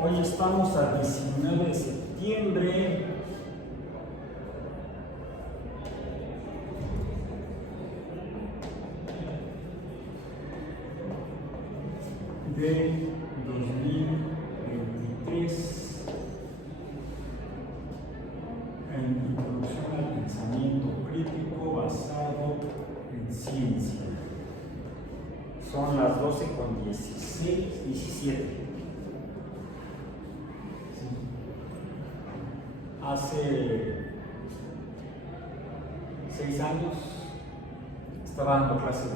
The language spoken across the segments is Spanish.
Hoy estamos a 19 de septiembre de 2023 en Introducción al Pensamiento Crítico basado en ciencia. Son las 12:17. Hace 6 años estaba dando clase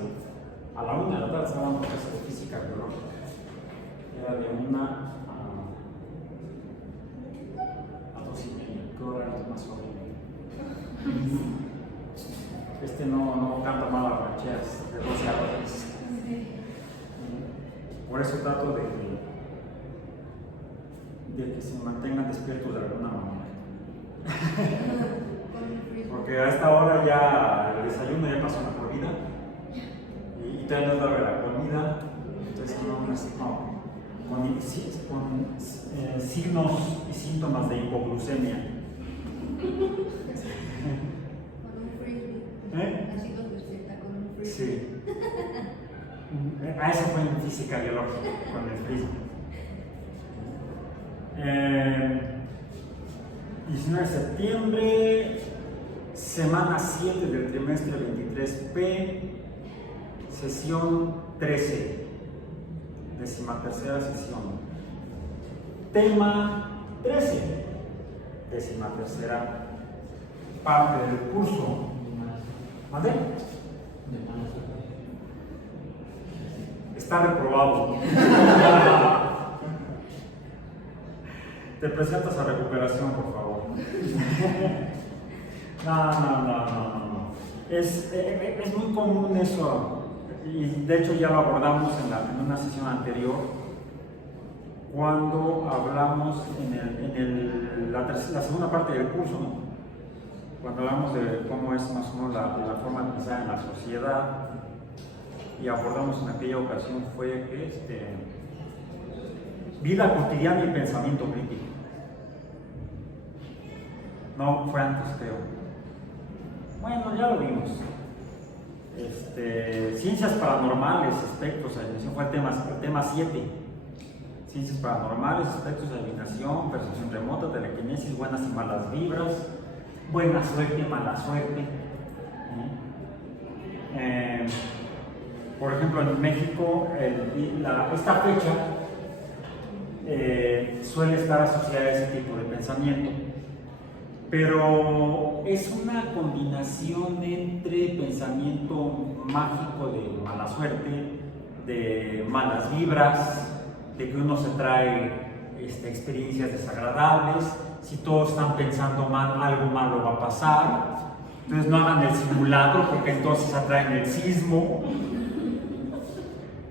a la 1 de la tarde, estaba dando clase de física biológica. Era de 1 a 2:30. ¿Qué horario es más o menos? No canta mal las rancheras de 12 a 2. Por eso trato de que se mantengan despiertos de alguna manera. Porque a esta hora ya el desayuno ya pasó la comida y todavía no es la hora de la comida, entonces con signos y síntomas de hipoglucemia. Con un frisbee. Así con tu cita, con un frisbee. Sí. A eso fue en física biológica, con el frisbee. 19 de septiembre, semana 7 del trimestre 23P, sesión 13, 13ª sesión. Tema 13, 13ª parte del curso. ¿Vale? Está reprobado. Te presentas a recuperación, por favor. No. Es muy común eso, y de hecho ya lo abordamos en una sesión anterior, cuando hablamos en la segunda parte del curso, ¿no? Cuando hablamos de cómo es más o menos la forma de pensar en la sociedad, y abordamos en aquella ocasión fue vida cotidiana y pensamiento crítico. No, fue antes, creo. Bueno, ya lo vimos. Ciencias paranormales, espectros, adivinación, fue el tema 7. Ciencias paranormales, espectros, adivinación, percepción remota, telequinesis, buenas y malas vibras, buena suerte, mala suerte. Por ejemplo, en México, esta fecha suele estar asociada a ese tipo de pensamiento. Pero es una combinación entre pensamiento mágico de mala suerte, de malas vibras, de que uno se trae experiencias desagradables. Si todos están pensando mal, algo malo va a pasar. Entonces no hagan el simulacro porque entonces atraen el sismo.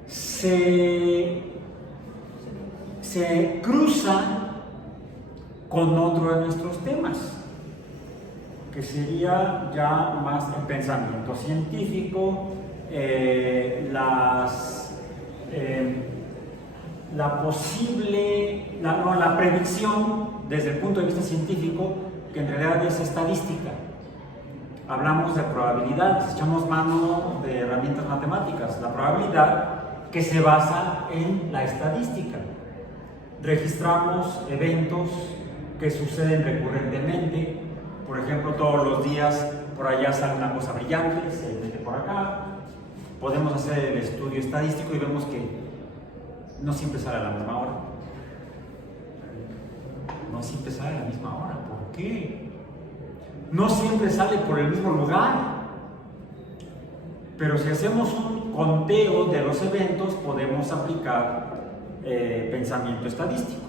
Se cruza con otro de nuestros temas, que sería ya más el pensamiento científico, la predicción desde el punto de vista científico, que en realidad es estadística. Hablamos de probabilidades, echamos mano de herramientas matemáticas, la probabilidad que se basa en la estadística. Registramos eventos que suceden recurrentemente. Por ejemplo, todos los días por allá sale una cosa brillante, se mete por acá. Podemos hacer el estudio estadístico y vemos que no siempre sale a la misma hora. No siempre sale a la misma hora. ¿Por qué? No siempre sale por el mismo lugar. Pero si hacemos un conteo de los eventos, podemos aplicar pensamiento estadístico,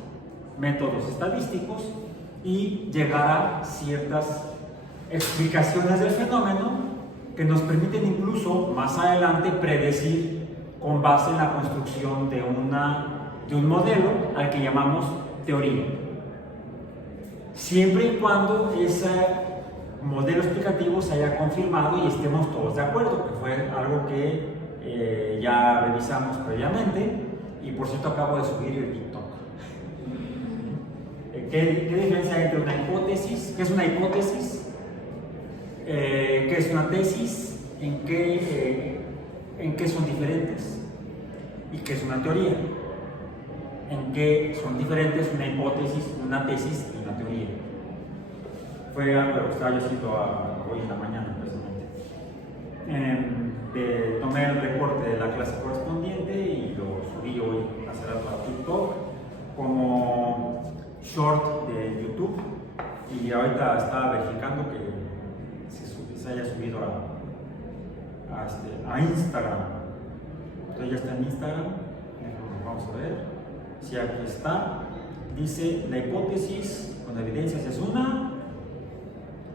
métodos estadísticos, y llegar a ciertas explicaciones del fenómeno que nos permiten incluso más adelante predecir con base en la construcción de un modelo al que llamamos teoría. Siempre y cuando ese modelo explicativo se haya confirmado y estemos todos de acuerdo, que fue algo que ya revisamos previamente, y por cierto acabo de subir el TikTok. ¿Qué diferencia hay entre una hipótesis? ¿Qué es una hipótesis? ¿Qué es una tesis? ¿En qué son diferentes? ¿Y qué es una teoría? ¿En qué son diferentes una hipótesis, una tesis y una teoría? Fue algo que estaba yo haciendo hoy en la mañana, precisamente. Tomé el recorte de la clase correspondiente y lo subí hoy hace rato a TikTok como short de YouTube, y ahorita estaba verificando que se haya subido a Instagram. Entonces ya está en Instagram. Vamos a ver si aquí está. Dice: la hipótesis con evidencias es una.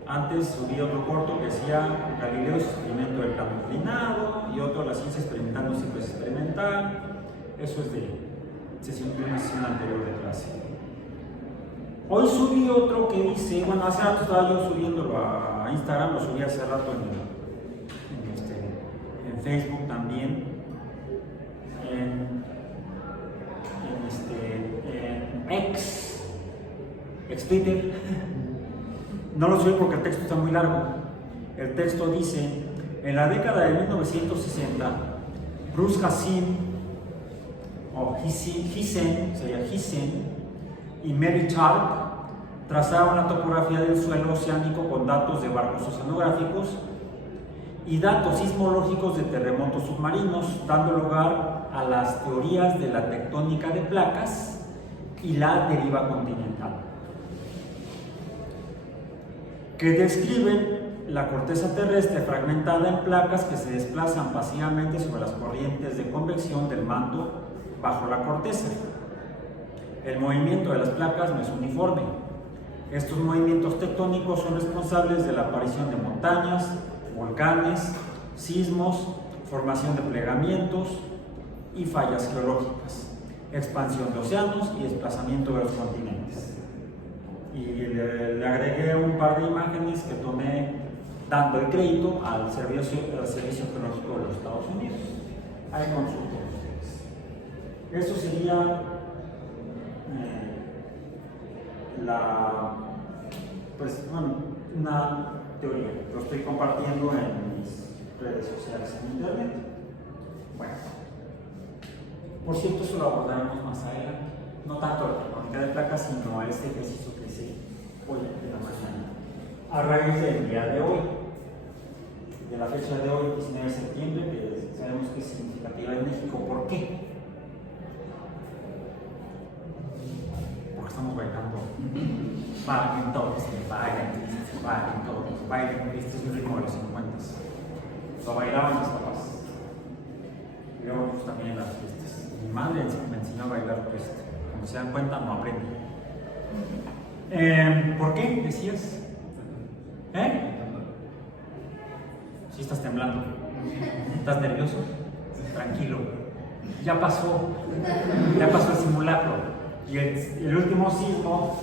Antes subí otro corto que decía Galileo, su experimento del plano inclinado, y otro, la ciencia experimental no siempre es experimental. Eso es de una sesión anterior de clase. Hoy subí otro que dice, bueno, hace rato estaba yo subiéndolo a Instagram, lo subí hace rato en Facebook también, en ex Twitter. No lo subí porque el texto está muy largo. El texto dice: en la década de 1960, Bruce Hassin, o Hisen, sería Hisen, y Mary Sharp trazaron la topografía del suelo oceánico con datos de barcos oceanográficos y datos sismológicos de terremotos submarinos, dando lugar a las teorías de la tectónica de placas y la deriva continental, que describen la corteza terrestre fragmentada en placas que se desplazan pasivamente sobre las corrientes de convección del manto bajo la corteza. El movimiento de las placas no es uniforme. Estos movimientos tectónicos son responsables de la aparición de montañas, volcanes, sismos, formación de plegamientos y fallas geológicas, expansión de océanos y desplazamiento de los continentes. Y le agregué un par de imágenes que tomé dando el crédito al Servicio Geológico de los Estados Unidos. Ahí consulten ustedes. Eso sería una teoría. Lo estoy compartiendo en mis redes sociales en internet. Bueno, por cierto, eso lo abordaremos más adelante. No tanto la tectónica de placas, sino este ejercicio que hice hoy de la mañana, a raíz del día de hoy, de la fecha de hoy, 19 de septiembre, que sabemos que es significativa en México. ¿Por qué? Porque estamos bailando. Bailen todos, bailen todos, bailen. Este es un ritmo de los 50. Lo bailaban mis papás. Y luego pues, también en las fiestas. Mi madre me enseñó a bailar, pues, como se dan cuenta, no aprendí. ¿Por qué decías? Sí, estás temblando. ¿Estás nervioso? Tranquilo. Ya pasó el simulacro. Y el último sismo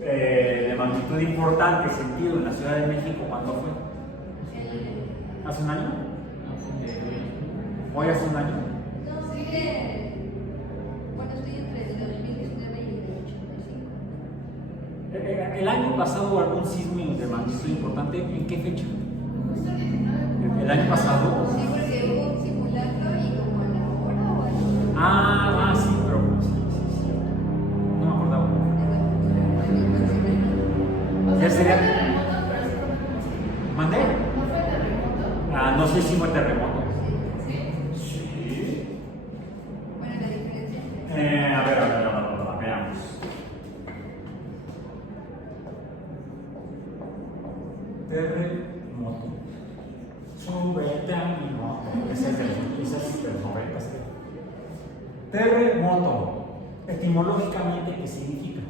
de magnitud importante sentido en la Ciudad de México, ¿cuándo fue? ¿Hace un año? ¿Hoy hace un año? No, sigue. Bueno, estoy entre el 2019 y el 85. ¿El año pasado hubo algún sismo de magnitud importante? ¿En qué fecha? ¿El año pasado? Sí, porque hubo un simulacro y como a la hora o algo. Sí, pero sí. No me acordaba. Ya sería. ¿Mandé? No sé si fue terremoto. Sí. Bueno, la diferencia. A ver, veamos. Terremoto. Súbete a mi moto. Ese es del 90. Terremoto. Etimológicamente, ¿qué significa?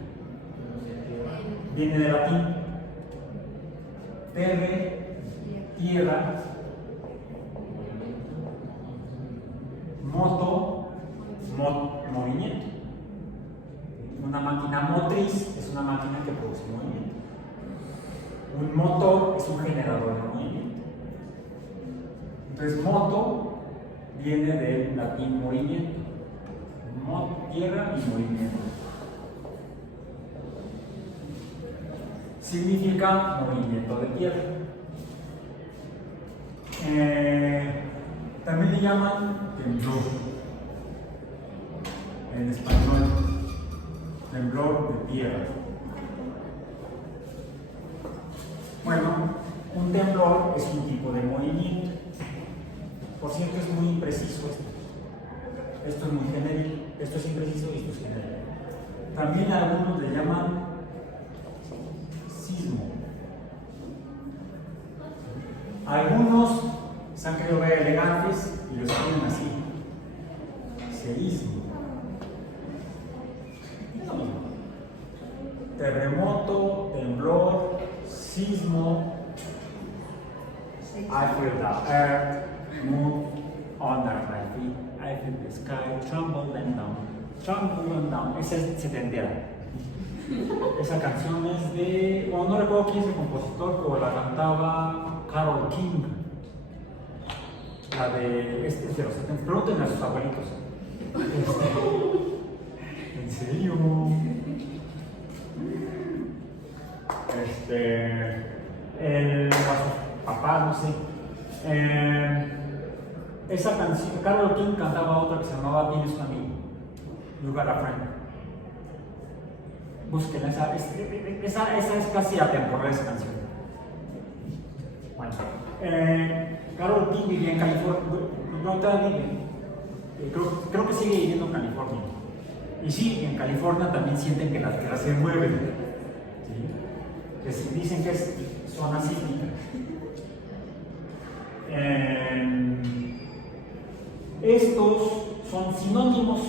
Viene del latín. Terre, tierra. Moto, movimiento. Una máquina motriz es una máquina que produce movimiento. Un motor es un generador de movimiento. Entonces, moto viene del latín movimiento. Tierra y movimiento. significa movimiento de tierra. También le llaman temblor. En español, temblor de tierra. Bueno, un temblor es un tipo de movimiento. Por cierto, es muy impreciso esto. Esto es muy genérico, esto es impreciso y esto es genérico. También algunos le llaman sismo. Algunos se han querido ver elegantes y lo escriben así: seísmo. Terremoto, temblor, sismo. I feel the earth move under my feet. I feel the sky tremble and down. Tremble and down. Esa es setentera. Esa canción es de. Bueno, no recuerdo quién es el compositor, pero la cantaba Carole King. La de. Es de los 70. Pregúntenle a sus abuelitos. ¿En serio? El papá, no sé. Esa canción, Carole King cantaba otra que se llamaba Tienes un amigo, You Got a Friend. Búsquenla, esa es casi atemporal esa canción. Bueno, Carole King vivía en California, no todavía vive, creo que sigue viviendo en California. Y sí, en California también sienten que la tierra se mueve. ¿Sí? Que dicen que es zona sísmica. Estos son sinónimos,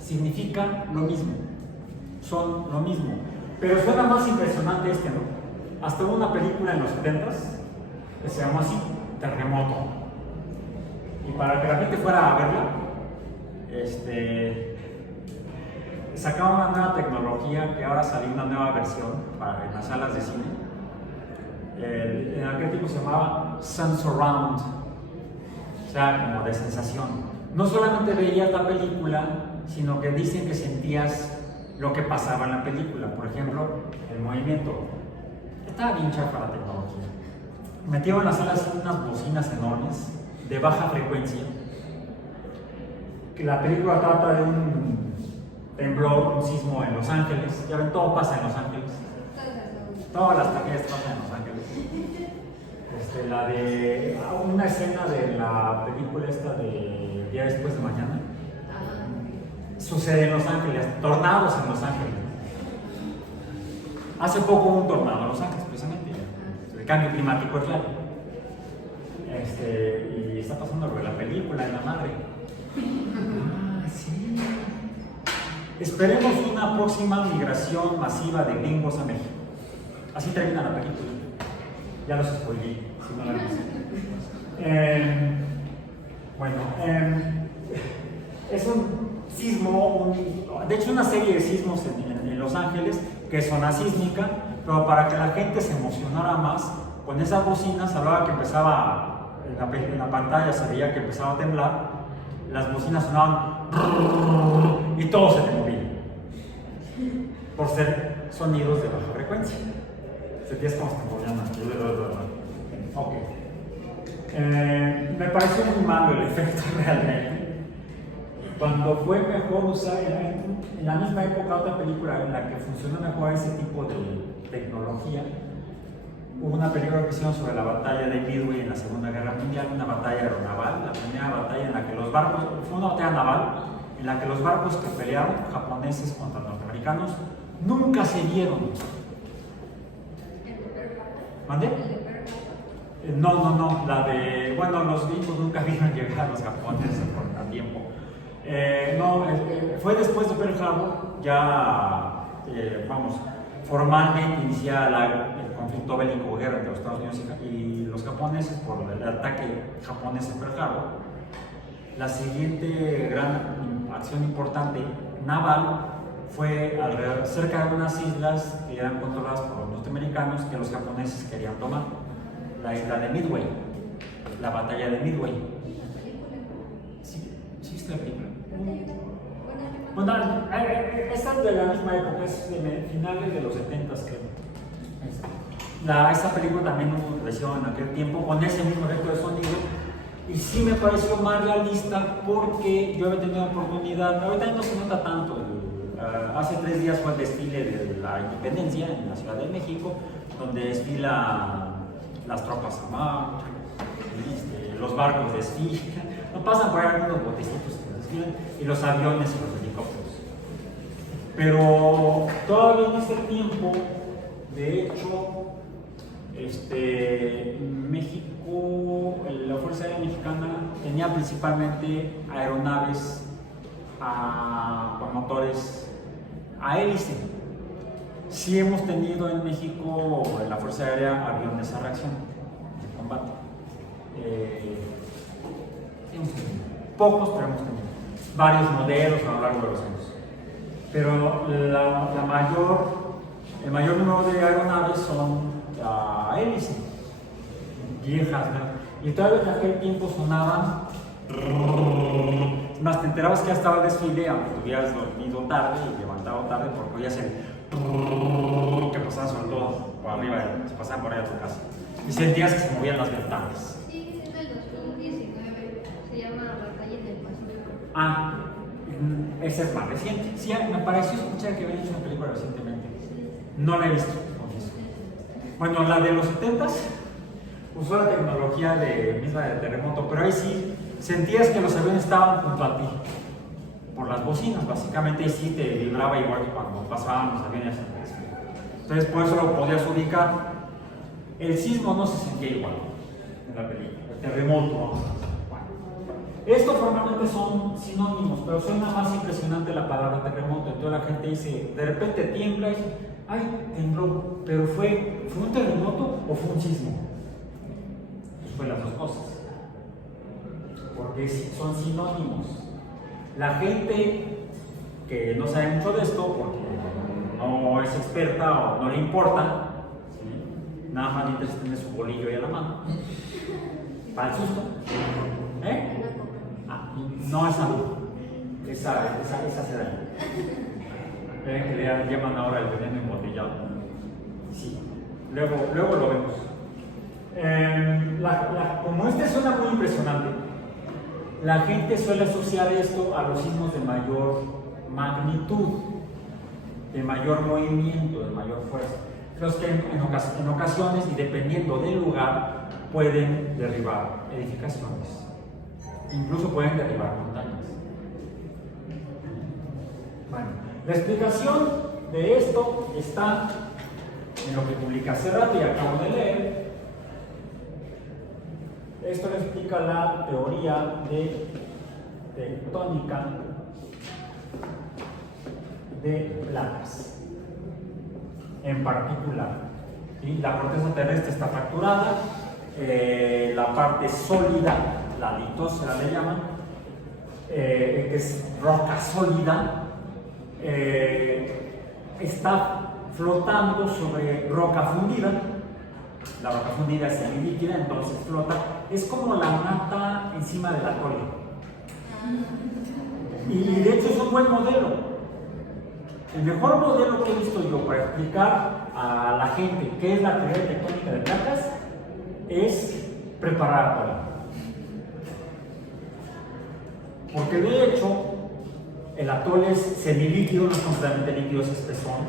significan lo mismo, son lo mismo, pero suena más impresionante ¿no? Hasta hubo una película en los 70s que se llama así, Terremoto, y para que la gente fuera a verla, sacaron una nueva tecnología que ahora salió una nueva versión para en las salas de cine. En aquel tiempo se llamaba Sensurround, o sea, como de sensación. No solamente veías la película, sino que dicen que sentías lo que pasaba en la película. Por ejemplo, el movimiento. Estaba bien chafa la tecnología. Metieron en las salas unas bocinas enormes de baja frecuencia. Que la película trata de un temblor, un sismo en Los Ángeles. Ya ven, todo pasa en Los Ángeles. Todas las tragedias pasan en Los Ángeles. La de una escena de la película esta de Día Después de Mañana sucede en Los Ángeles, tornados en Los Ángeles. Hace poco hubo un tornado en Los Ángeles, precisamente. El cambio climático es real. Y está pasando lo de la película en la madre. Sí. Esperemos una próxima migración masiva de gringos a México. Así termina la película. Ya los spoilé, si no la viste. Bueno, es un sismo, de hecho una serie de sismos en Los Ángeles, que es zona sísmica, pero para que la gente se emocionara más, con esas bocinas, a la hora que empezaba, en la pantalla se veía que empezaba a temblar, las bocinas sonaban y todo se movía, por ser sonidos de baja frecuencia. Sentías como se movían aquí. Ok. Me pareció muy malo el efecto realmente. Cuando fue mejor usar, en la misma época, otra película en la que funcionó mejor ese tipo de tecnología, hubo una película que hicieron sobre la batalla de Midway en la Segunda Guerra Mundial, una batalla aeronaval, la primera batalla en la que los barcos, fue una batalla naval, en la que los barcos que pelearon, japoneses contra norteamericanos, nunca se vieron. ¿Mande? No, la de, bueno, los gringos nunca vieron llegar a los japoneses por tanto tiempo. Fue después de Pearl Harbor, ya, formalmente inicia el conflicto bélico, guerra entre los Estados Unidos y los japoneses por el ataque japonés en Pearl Harbor. La siguiente gran acción importante naval fue cerca de unas islas que eran controladas por los norteamericanos que los japoneses querían tomar. La isla de Midway, la batalla de Midway. ¿Sí viste la película? Bueno, esta es de la misma época, es de finales de los 70s, creo. Esa película también hubo versión en aquel tiempo con ese mismo efecto de sonido y sí me pareció más realista porque yo había tenido oportunidad, ahorita no se nota tanto, hace 3 días fue el desfile de la independencia en la Ciudad de México, donde desfilan las tropas armadas, los barcos desfilan, no pasan por ahí algunos botecitos que desfilan y los aviones y los helicópteros. Pero todavía en ese tiempo, de hecho, México, la Fuerza Aérea Mexicana tenía principalmente aeronaves con motores a hélice. Sí hemos tenido en México, en la Fuerza Aérea, aviones a reacción de combate. Hemos tenido pocos, pero hemos tenido varios modelos a lo largo de los años. Pero el mayor número de aeronaves son a hélice, viejas, ¿no? Y todavía en aquel tiempo sonaban, más te enterabas que ya estaba el desfile, aunque tuvieras dormido tarde y levantado tarde, porque oías el que pasaban sobre todo por arriba, se pasaban por ahí a tu casa y sentías que se movían las ventanas. Sí, es del 2019, se llama Batalla del Pacífico. Ese es más reciente. Sí, me pareció escuchar que había hecho una película recientemente. No la he visto. Bueno, la de los 70s usó la tecnología misma de terremoto, pero ahí sí sentías que los aviones estaban junto a ti por las bocinas, básicamente, y sí te vibraba igual que cuando pasaban los aviones. Entonces, por eso lo podías ubicar. El sismo no se sentía igual en la película, el terremoto. Esto formalmente son sinónimos, pero suena más impresionante la palabra terremoto. Entonces la gente dice, de repente tiembla y dice, ay, tembló, pero ¿fue un terremoto o fue un sismo? Pues fue las dos cosas, porque son sinónimos. La gente que no sabe mucho de esto, porque no es experta o no le importa, ¿sí? Nada más le interesa tener su bolillo ahí a la mano, para el susto. No es salud, esa se daña. Ven que le llaman ahora el veneno embotellado. Sí, luego lo vemos. Como este suena muy impresionante, la gente suele asociar esto a los sismos de mayor magnitud, de mayor movimiento, de mayor fuerza. Los que en ocasiones, y dependiendo del lugar, pueden derribar edificaciones. Incluso pueden derribar montañas. Bueno, la explicación de esto está en lo que publiqué hace rato y acabo de leer. Esto le explica la teoría de tectónica de placas. En particular, ¿sí? La corteza terrestre está fracturada, la parte sólida, la litosfera le llaman, que es roca sólida, está flotando sobre roca fundida. La roca fundida es semilíquida, entonces flota. Es como la nata encima del atole. Y de hecho es un buen modelo. El mejor modelo que he visto yo para explicar a la gente qué es la teoría tectónica de placas es preparar atole. Porque de hecho el atole es semilíquido, no es completamente líquido, es espesón,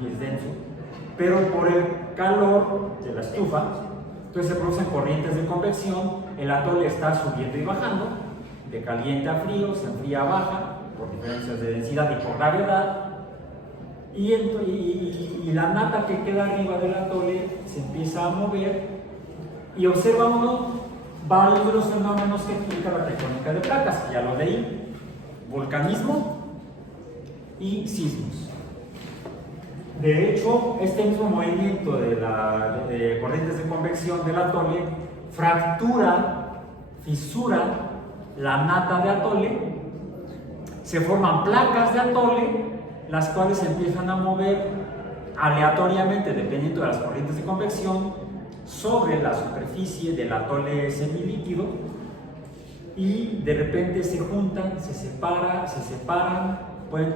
¿sí? Es denso, pero por el calor de la estufa, entonces se producen corrientes de convección, el atole está subiendo y bajando, de caliente a frío, se enfría a baja, por diferencias de densidad y por gravedad, y la nata que queda arriba del atole se empieza a mover y observa uno varios de los fenómenos que explica la tectónica de placas, que ya lo leí: volcanismo y sismos. De hecho, este mismo movimiento de corrientes de convección del atole fisura la nata de atole, se forman placas de atole, las cuales se empiezan a mover aleatoriamente, dependiendo de las corrientes de convección, sobre la superficie del atole semilíquido, y de repente se juntan, se separan, pueden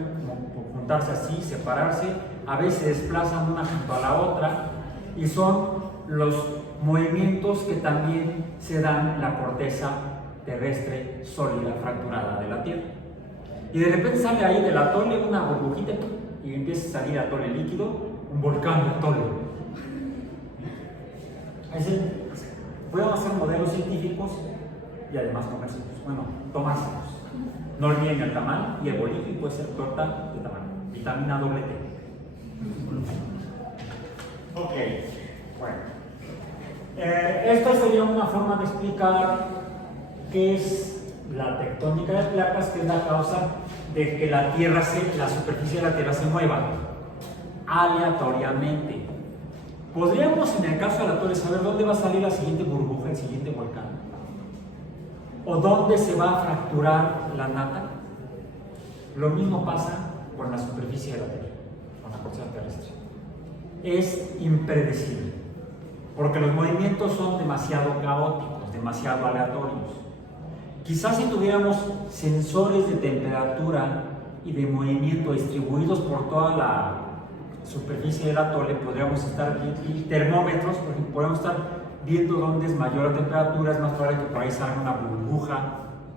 juntarse así, separarse, a veces se desplazan una junto a la otra, y son los movimientos que también se dan en la corteza terrestre sólida fracturada de la Tierra. Y de repente sale ahí del atole una burbujita y empieza a salir atole líquido, un volcán de atole. Podemos hacer modelos científicos y además comérselos. Bueno, tomárselos. No olviden el tamal y el bolillo, y puede ser torta de tamal. Vitamina doble T. Ok, bueno. Esta sería una forma de explicar qué es la tectónica de placas, que es la causa de que la superficie de la Tierra se mueva aleatoriamente. ¿Podríamos, en el caso aleatorio, saber dónde va a salir la siguiente burbuja, el siguiente volcán? ¿O dónde se va a fracturar la nata? Lo mismo pasa con la superficie de la Tierra, con la corteza terrestre. Es impredecible, porque los movimientos son demasiado caóticos, demasiado aleatorios. Quizás si tuviéramos sensores de temperatura y de movimiento distribuidos por toda la superficie del atole, podríamos estar viendo, y termómetros, por ejemplo, podríamos estar viendo dónde es mayor la temperatura, es más probable que por ahí salga una burbuja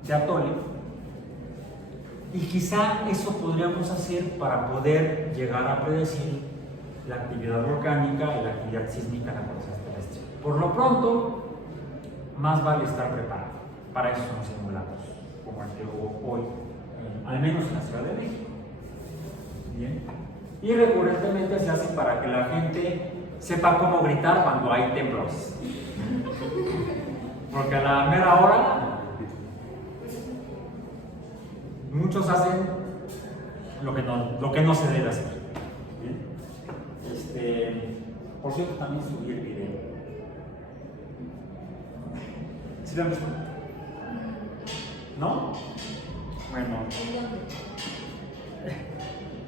de atole. Y quizá eso podríamos hacer para poder llegar a predecir la actividad volcánica y la actividad sísmica en la corteza terrestre. Por lo pronto, más vale estar preparado. Para eso son simulacros, como el que hubo hoy, al menos en la Ciudad de México. Bien. Y recurrentemente se hace para que la gente sepa cómo gritar cuando hay temblores. Porque a la mera hora, muchos hacen lo que no se debe hacer. Bien. Por cierto, también subí el video. ¿Sí lo han visto? ¿No? Bueno.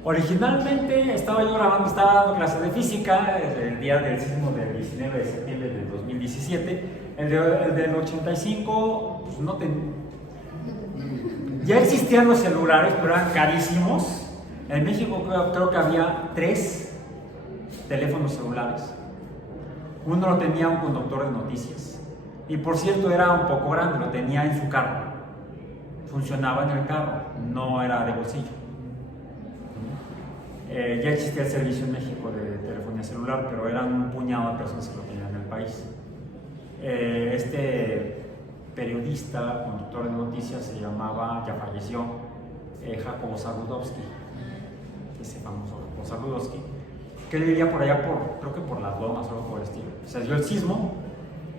Originalmente estaba dando clases de física el día del sismo del 19 de septiembre del 2017. El del 85, pues no ya existían los celulares, pero eran carísimos. En México creo que había 3 teléfonos celulares. Uno lo tenía un conductor de noticias. Y por cierto, era un poco grande, lo tenía en su carro. Funcionaba en el carro, no era de bolsillo. Ya existía el servicio en México de telefonía celular, pero eran un puñado de personas que lo tenían en el país. Este periodista, conductor de noticias, se llamaba, ya falleció, Jacobo Zabludovsky, ese famoso Jacobo Zabludovsky, que él vivía por allá, creo que por las Lomas o algo por el estilo. Se dio el sismo,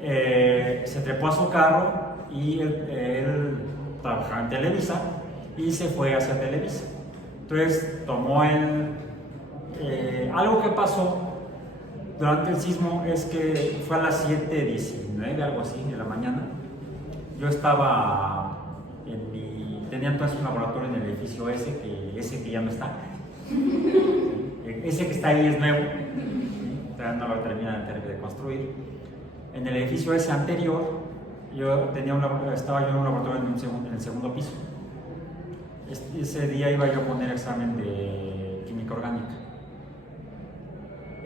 se trepó a su carro y él trabajaba en Televisa y se fue hacia Televisa. Entonces tomó algo que pasó durante el sismo es que fue a las 7:19, algo así, de la mañana. Yo estaba tenía entonces un laboratorio en el edificio ese que ya no está. Ese que está ahí es nuevo, todavía no lo terminan de construir. En el edificio ese anterior, estaba yo en un laboratorio en el segundo piso. Ese día iba yo a poner examen de química orgánica.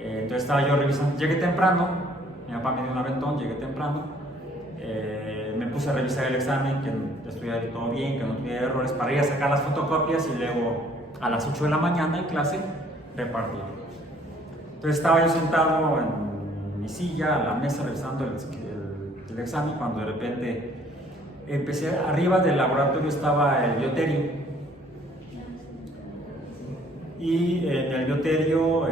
Entonces estaba yo revisando, llegué temprano, mi papá me dio un aventón, llegué temprano, me puse a revisar el examen, que estuviera todo bien, que no tuviera errores, para ir a sacar las fotocopias y luego a las 8 de la mañana en clase repartir. Entonces estaba yo sentado en mi silla, a la mesa, revisando el examen, cuando de repente arriba del laboratorio estaba el bioterio. Y en el bioterio,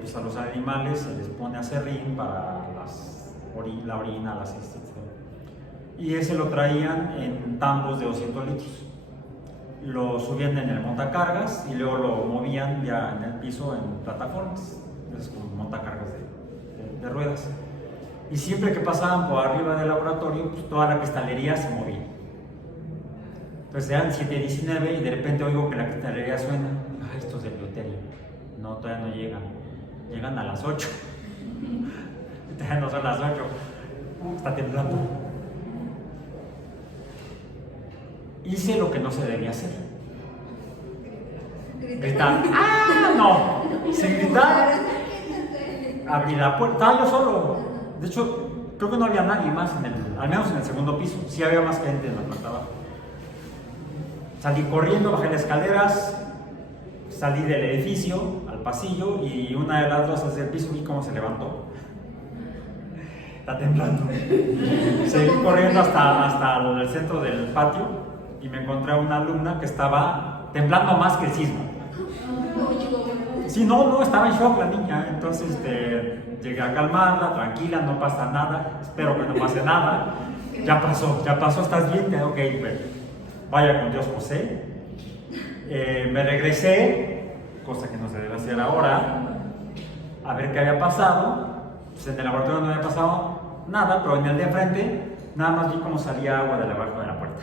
pues a los animales se les pone aserrín para la orina, las heces, etc. Y ese lo traían en tambos de 200 litros. Lo subían en el montacargas y luego lo movían ya en el piso en plataformas. Es como montacargas de ruedas. Y siempre que pasaban por arriba del laboratorio, pues toda la cristalería se movía. Entonces eran 7:19 y de repente oigo que la cristalería suena. Estos del bioterio. No, todavía no llegan. Llegan a las 8. Todavía no son las 8. Está temblando. Hice lo que no se debía hacer. Gritar. ¡Ah! No. Sin gritar. abrí la puerta, estaba yo solo. De hecho, creo que no había nadie más, al menos en el segundo piso. Sí había más gente en la planta baja. Salí corriendo, bajé las escaleras, salí del edificio al pasillo y una de las dos del piso vi cómo se levantó. Está temblando. Seguí corriendo hasta el centro del patio y me encontré a una alumna que estaba temblando más que el sismo. Sí, no, estaba en shock la niña. Entonces llegué a calmarla, tranquila, no pasa nada, espero que no pase nada. Ya pasó, ¿estás bien? Ok, pues, vaya con Dios, José. Me regresé, cosa que no se debe hacer ahora, a ver qué había pasado. Pues en el laboratorio no había pasado nada, pero en el de enfrente nada más vi cómo salía agua de debajo de la puerta.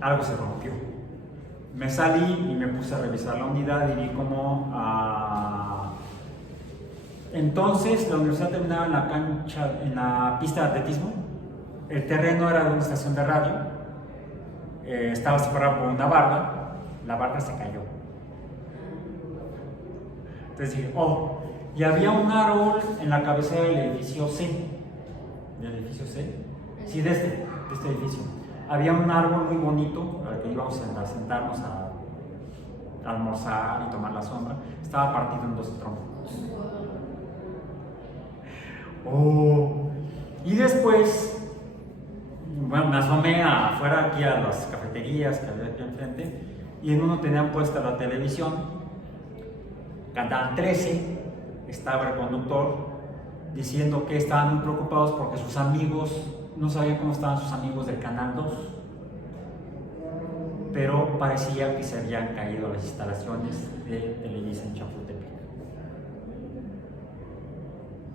Algo se rompió. Me salí y me puse a revisar la unidad y vi cómo entonces la universidad terminaba en la cancha, en la pista de atletismo. El terreno era de una estación de radio. Estaba separado por una barda. La barda se cayó. Entonces dije, oh, y había un árbol en la cabecera del edificio C. ¿Del edificio C? Sí, de este edificio. Había un árbol muy bonito al que íbamos a sentarnos a almorzar y tomar la sombra. Estaba partido en 2 troncos. Oh. Y después, bueno, me asomé afuera aquí a las cafeterías que había aquí enfrente y en uno tenían puesta la televisión, canal 13, estaba el conductor diciendo que estaban muy preocupados porque sus amigos, no sabían cómo estaban sus amigos del canal 2, pero parecía que se habían caído las instalaciones de Televisa en Chapultepec.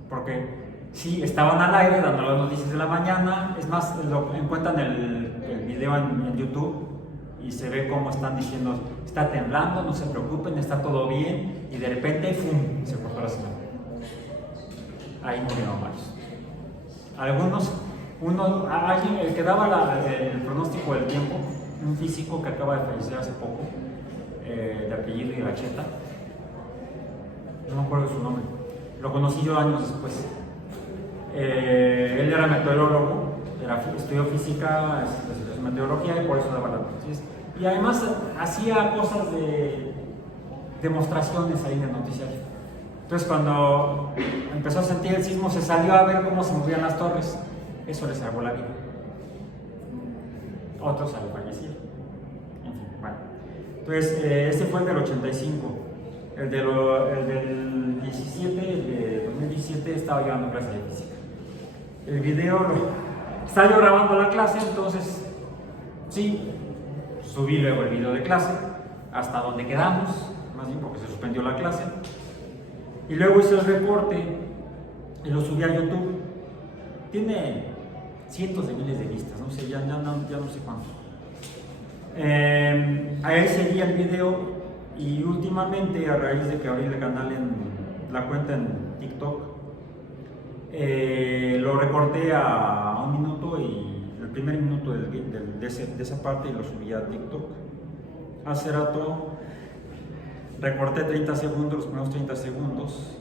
Porque sí, estaban al aire dando las noticias de la mañana. Es más, encuentran el video en YouTube y se ve cómo están diciendo, está temblando, no se preocupen, está todo bien, y de repente, ¡fum!, se cortó la señal. Ahí murieron varios. Alguien, el que daba el pronóstico del tiempo, un físico que acaba de fallecer hace poco, de apellido Iracheta, no me acuerdo de su nombre, lo conocí yo años después. Él era meteorólogo, estudió física, especializó en meteorología y por eso daba las noticias. Y además hacía cosas de demostraciones ahí en el noticiario. Entonces, cuando empezó a sentir el sismo, se salió a ver cómo se movían las torres. Eso le salvó la vida. Otros al fallecieron. En fin, bueno. Entonces, este fue el del 85. El del 17, el de 2017, estaba llevando clase de física. El video estaba yo grabando la clase, entonces sí, subí luego el video de clase hasta donde quedamos, más bien porque se suspendió la clase, y luego hice el recorte y lo subí a YouTube. Tiene cientos de miles de vistas, no sé, ya no sé cuántos. Ahí seguía el video y últimamente, a raíz de que abrí el canal la cuenta en TikTok, lo recorté a 1 minuto y el primer minuto de esa parte lo subí a TikTok. Hace rato recorté 30 segundos, los primeros 30 segundos.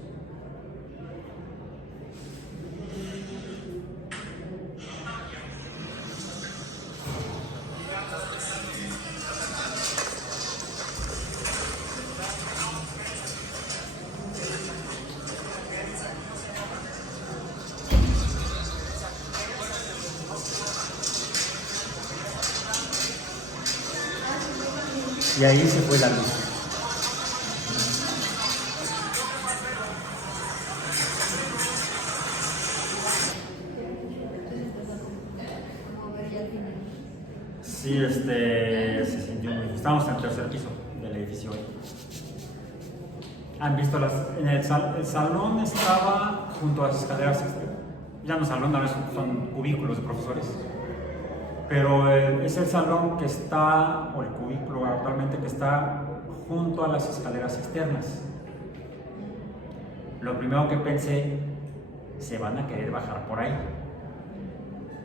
Y ahí se fue la luz. Sí, se sintió muy bien. Estamos en el 3er piso del edificio hoy. ¿Han visto el salón estaba junto a las escaleras externas? Ya no salón, ahora son cubículos de profesores. Pero es el salón que está, o el cubículo actualmente que está junto a las escaleras externas. Lo primero que pensé, se van a querer bajar por ahí.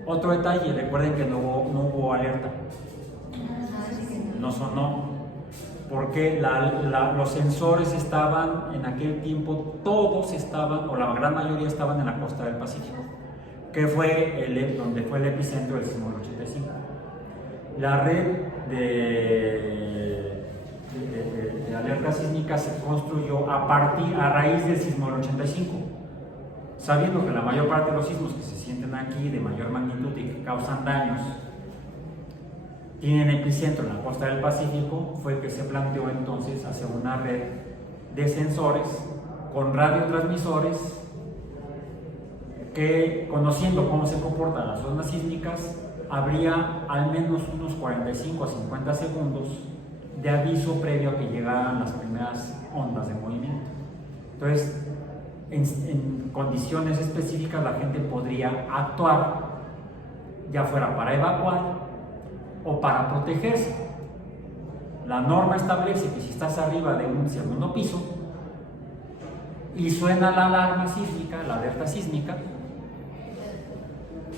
Otro detalle, recuerden que no hubo alerta, no sonó. porque los sensores estaban en aquel tiempo, todos estaban, o la gran mayoría estaban en la costa del Pacífico, que fue donde fue el epicentro del sismo del 85. La red de alerta sísmica se construyó a raíz del sismo del 85, sabiendo que la mayor parte de los sismos que se sienten aquí de mayor magnitud y que causan daños tienen epicentro en la costa del Pacífico. Fue que se planteó entonces hacer una red de sensores con radiotransmisores que, conociendo cómo se comportan las ondas sísmicas, habría al menos unos 45 a 50 segundos de aviso previo a que llegaran las primeras ondas de movimiento. Entonces, en condiciones específicas la gente podría actuar, ya fuera para evacuar o para protegerse. La norma establece que si estás arriba de un segundo piso y suena la alarma sísmica, la alerta sísmica,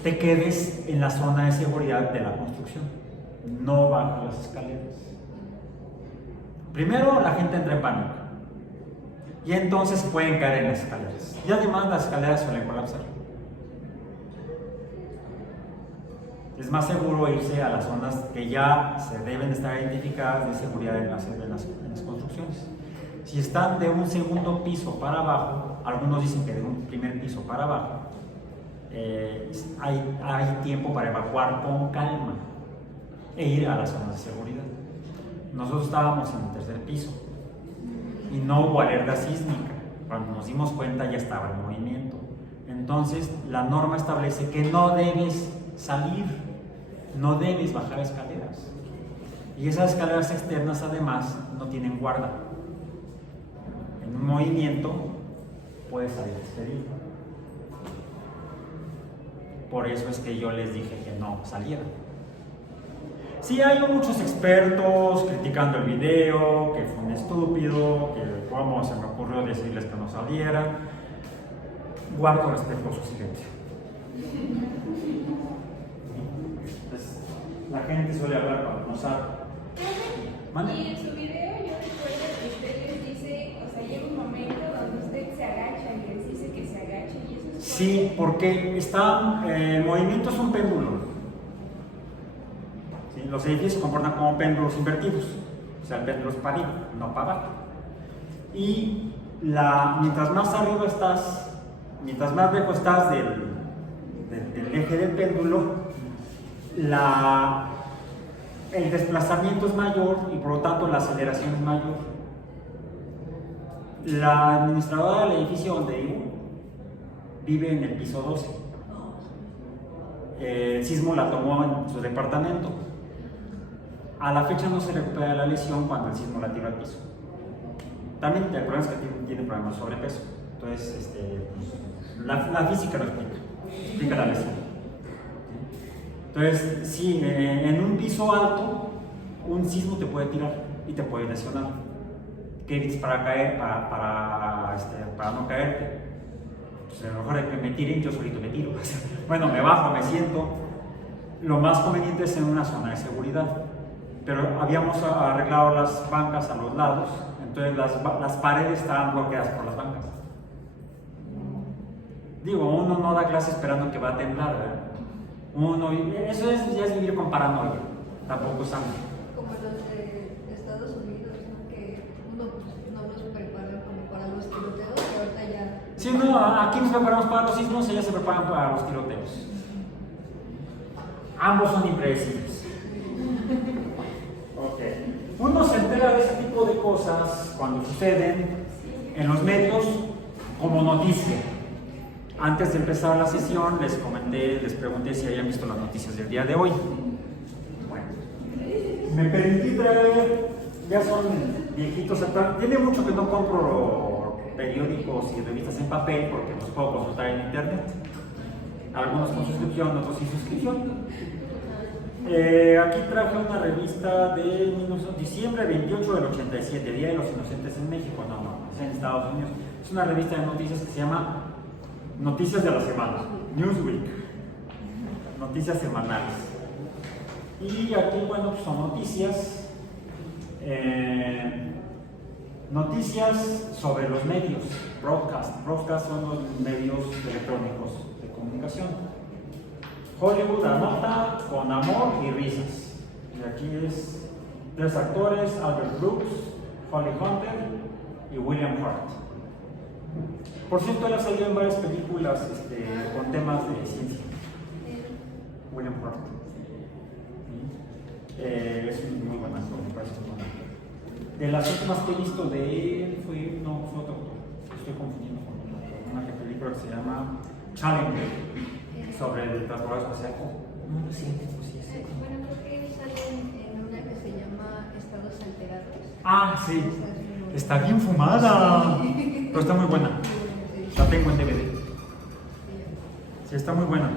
te quedes en la zona de seguridad de la construcción, no bajas las escaleras. Primero la gente entra en pánico y entonces pueden caer en las escaleras, y además las escaleras suelen colapsar. Es más seguro irse a las zonas que ya se deben estar identificadas de seguridad en las construcciones. Si están de un segundo piso para abajo, algunos dicen que de un primer piso para abajo, hay tiempo para evacuar con calma e ir a las zonas de seguridad. Nosotros estábamos en el tercer piso y no hubo alerta sísmica. Cuando nos dimos cuenta ya estaba en movimiento. Entonces la norma establece que no debes salir, no debes bajar escaleras, y esas escaleras externas además no tienen guarda. En un movimiento puedes salir despedido. Por eso es que yo les dije que no salieran. Sí, hay muchos expertos criticando el video, que fue un estúpido, que cómo se me ocurrió decirles que no salieran. Guardo respetuoso silencio. Pues, la gente suele hablar cuando no sabe. ¿Vale? Y en su video yo recuerdo que usted les dice, o sea, llega un momento donde usted se agacha y les dice que se agacha y eso es... Sí, porque el movimiento es un péndulo. ¿Sí? Los edificios se comportan como péndulos invertidos, o sea, el péndulo es para arriba, no para abajo. Y mientras más arriba estás, mientras más lejos estás del eje del péndulo, el desplazamiento es mayor y por lo tanto la aceleración es mayor. La administradora del edificio donde vivo vive en el piso 12. El sismo la tomó en su departamento. A la fecha no se recupera la lesión cuando el sismo la tiró al piso. También el problema es que tiene problemas de sobrepeso. Entonces, la física lo explica la lesión. Entonces, sí, en un piso alto, un sismo te puede tirar y te puede lesionar. ¿Qué dices para caer, para no caerte? Pues a lo mejor que me tiren, yo solito me tiro. Bueno, me bajo, me siento. Lo más conveniente es en una zona de seguridad. Pero habíamos arreglado las bancas a los lados, entonces las paredes estaban bloqueadas por las bancas. Digo, uno no da clase esperando que va a temblar, ¿verdad? Eso ya es vivir con paranoia, tampoco es sano. Como los de Estados Unidos, ¿no? Que uno no los prepara como para los tiroteos, y ahorita ya... Sí, no, aquí nos preparamos para los sismos, ellas se preparan para los tiroteos. Ambos son impredecibles. Okay. Uno se entera de ese tipo de cosas cuando suceden en los medios como noticia. Antes de empezar la sesión les pregunté si habían visto las noticias del día de hoy. Bueno, me permití traer, ya son viejitos, tiene mucho que no compro periódicos y revistas en papel porque los puedo consultar en internet. Algunos con suscripción, otros sin suscripción. Aquí traje una revista de diciembre 28 del 87, Día de los Inocentes en México, es en Estados Unidos. Es una revista de noticias que se llama Noticias de la Semana, Newsweek, noticias semanales. Y aquí, bueno, pues son noticias Noticias sobre los medios, broadcast. Broadcast son los medios electrónicos de comunicación. Hollywood anota con amor y risas. Y aquí es 3 actores: Albert Brooks, Holly Hunter y William Hurt. Por cierto, él ha salido en varias películas con temas de ciencia. William Hurt. Es un muy buen actor, me parece muy buen actor. De las últimas que he visto de él fue otro actor. Estoy confundiendo con una película que se llama Challenger, sobre el transporte espacial. No, sí, pues sí, sí. Bueno, creo que él sale en una que se llama Estados Alterados. Ah, sí. Está bien fumada. Pero está muy buena. La tengo en DVD. Sí, está muy buena.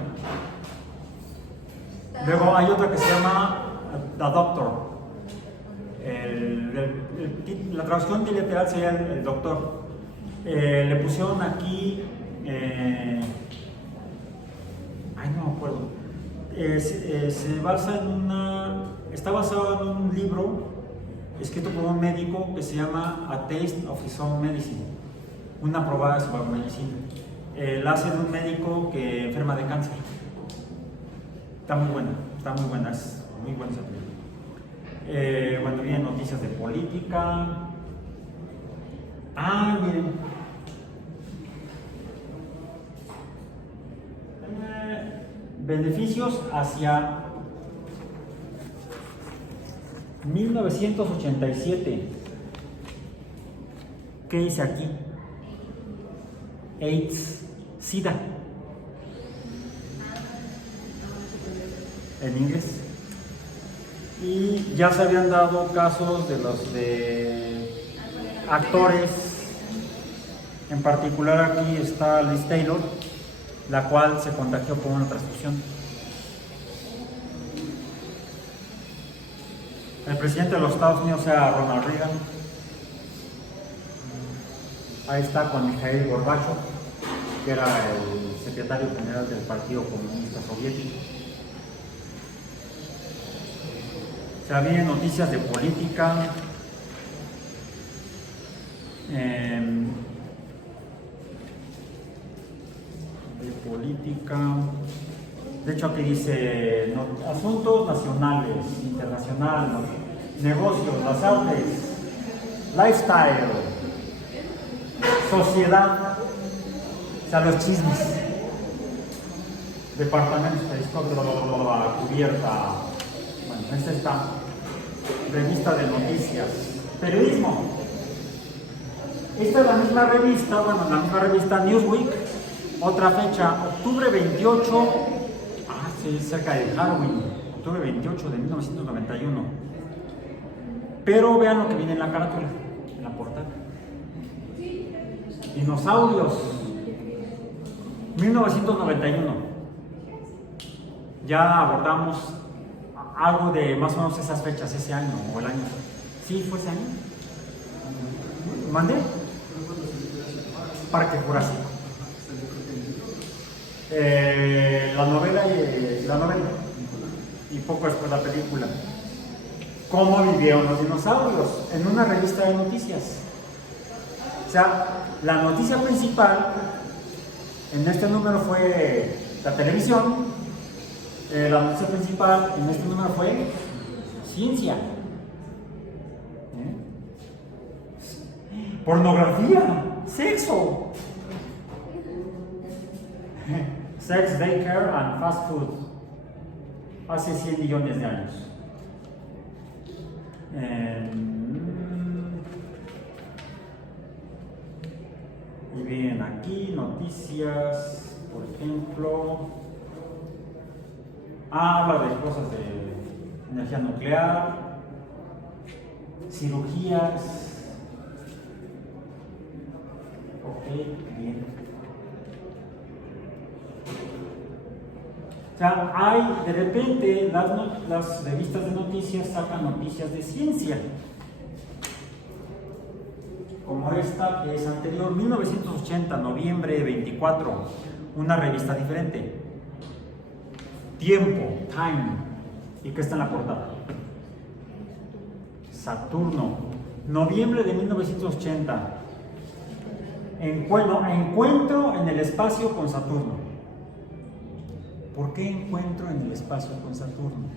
Luego hay otra que se llama The Doctor. La traducción literal sería el doctor. Le pusieron aquí. No me acuerdo. Está basado en un libro escrito por un médico que se llama A Taste of His Own Medicine, una probada de su medicina. La hace de un médico que enferma de cáncer. Está muy buena, es muy buena esa película. Cuando vienen noticias de política. Miren. Beneficios hacia 1987. ¿Qué dice aquí? AIDS, SIDA. En inglés. Y ya se habían dado casos de los de actores. En particular aquí está Liz Taylor, la cual se contagió por una transfusión. El presidente de los Estados Unidos era Ronald Reagan. Ahí está con Mikhail Gorbachev, que era el secretario general del Partido Comunista Soviético. Ya vienen noticias de política. De hecho aquí dice asuntos nacionales, internacionales, negocios, las artes, lifestyle, sociedad, o sea, los chismes, departamentos, cubierta. Bueno, esta está, revista de noticias, periodismo. Esta es la misma revista Newsweek. Otra fecha, octubre 28, cerca de Halloween, octubre 28 de 1991. Pero vean lo que viene en la carátula, en la portada. Dinosaurios, 1991. Ya abordamos algo de más o menos esas fechas, ese año o el año. ¿Sí fue ese año? ¿Mandé? Parque Jurásico. La novela y poco después la película. ¿Cómo vivieron los dinosaurios? En una revista de noticias. O sea, la noticia principal en este número fue la televisión. La noticia principal en este número fue ciencia. Pornografía, sexo. Sex, daycare and fast food. Hace 100 millones de años. Y bien, aquí noticias, por ejemplo, habla de cosas de energía nuclear, cirugías. Ok, bien. O sea, de repente las revistas de noticias sacan noticias de ciencia, como esta que es anterior, 1980, noviembre 24, una revista diferente, Tiempo, Time, y que está en la portada. Saturno. Noviembre de 1980. Encuentro en el espacio con Saturno. ¿Por qué encuentro en el espacio con Saturno?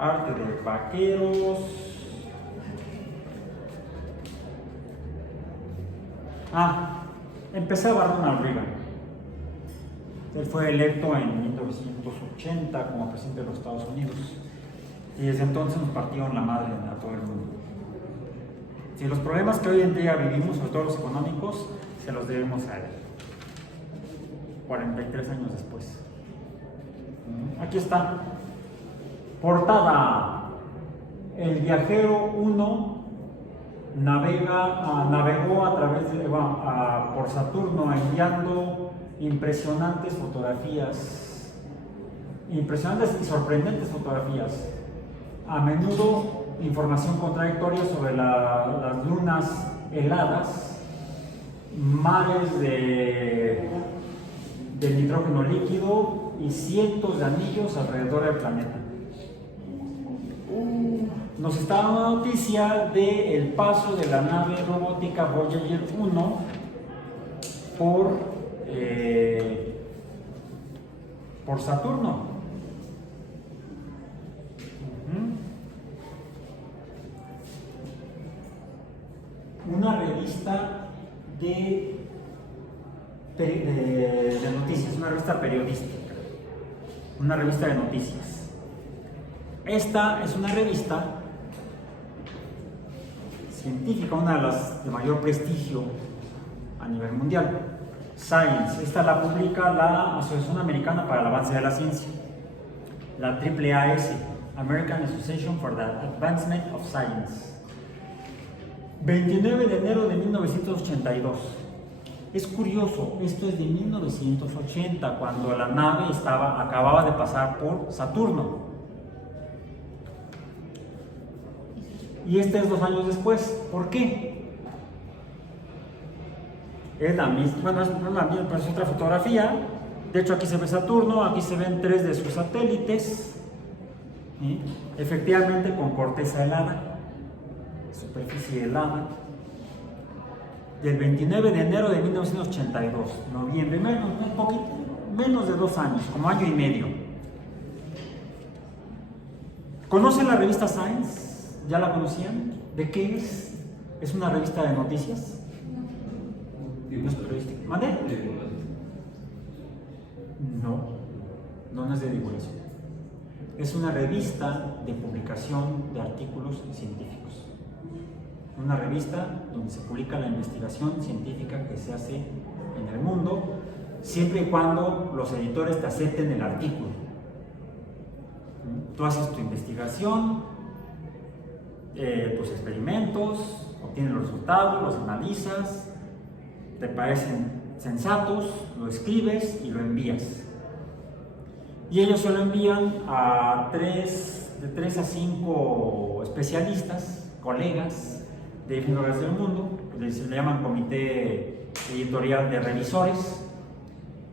Arte de vaqueros. Empezaba Ronald Reagan. Él fue electo en 1980 como presidente de los Estados Unidos. Y desde entonces nos partieron la madre a todo el mundo. Si los problemas que hoy en día vivimos, sobre todo los económicos, se los debemos a él. 43 años después. Aquí está. Portada. El viajero 1 navegó a través por Saturno enviando impresionantes y sorprendentes fotografías. A menudo información contradictoria sobre las lunas heladas, mares de nitrógeno líquido y cientos de anillos alrededor del planeta. Nos está dando una noticia del paso de la nave robótica Voyager 1 por Saturno. Una revista de noticias, una revista periodística, una revista de noticias. Esta es una revista científica, una de las de mayor prestigio a nivel mundial. Science, esta la publica la Asociación Americana para el Avance de la Ciencia, la AAAS, American Association for the Advancement of Science. 29 de enero de 1982. Es curioso, esto es de 1980, cuando la nave acababa de pasar por Saturno. Y este es 2 años después. ¿Por qué? Es la misma, no es la misma, pero es otra fotografía. De hecho, aquí se ve Saturno, aquí se ven 3 de sus satélites. Efectivamente, con corteza helada, superficie helada. Del 29 de enero de 1982, noviembre, menos de 2 años, como año y medio. ¿Conocen la revista Science? ¿Ya la conocían? ¿De qué es? ¿Es una revista de noticias? ¿No es periodística? ¿Mande? No es de divulgación. Es una revista de publicación de artículos científicos. Una revista donde se publica la investigación científica que se hace en el mundo, siempre y cuando los editores te acepten el artículo. Tú haces tu investigación, tus experimentos, obtienes los resultados, los analizas, te parecen sensatos, lo escribes y lo envías. Y ellos se lo envían de 3 a 5 especialistas, colegas, de diferentes lugares del mundo, le llaman comité editorial de revisores,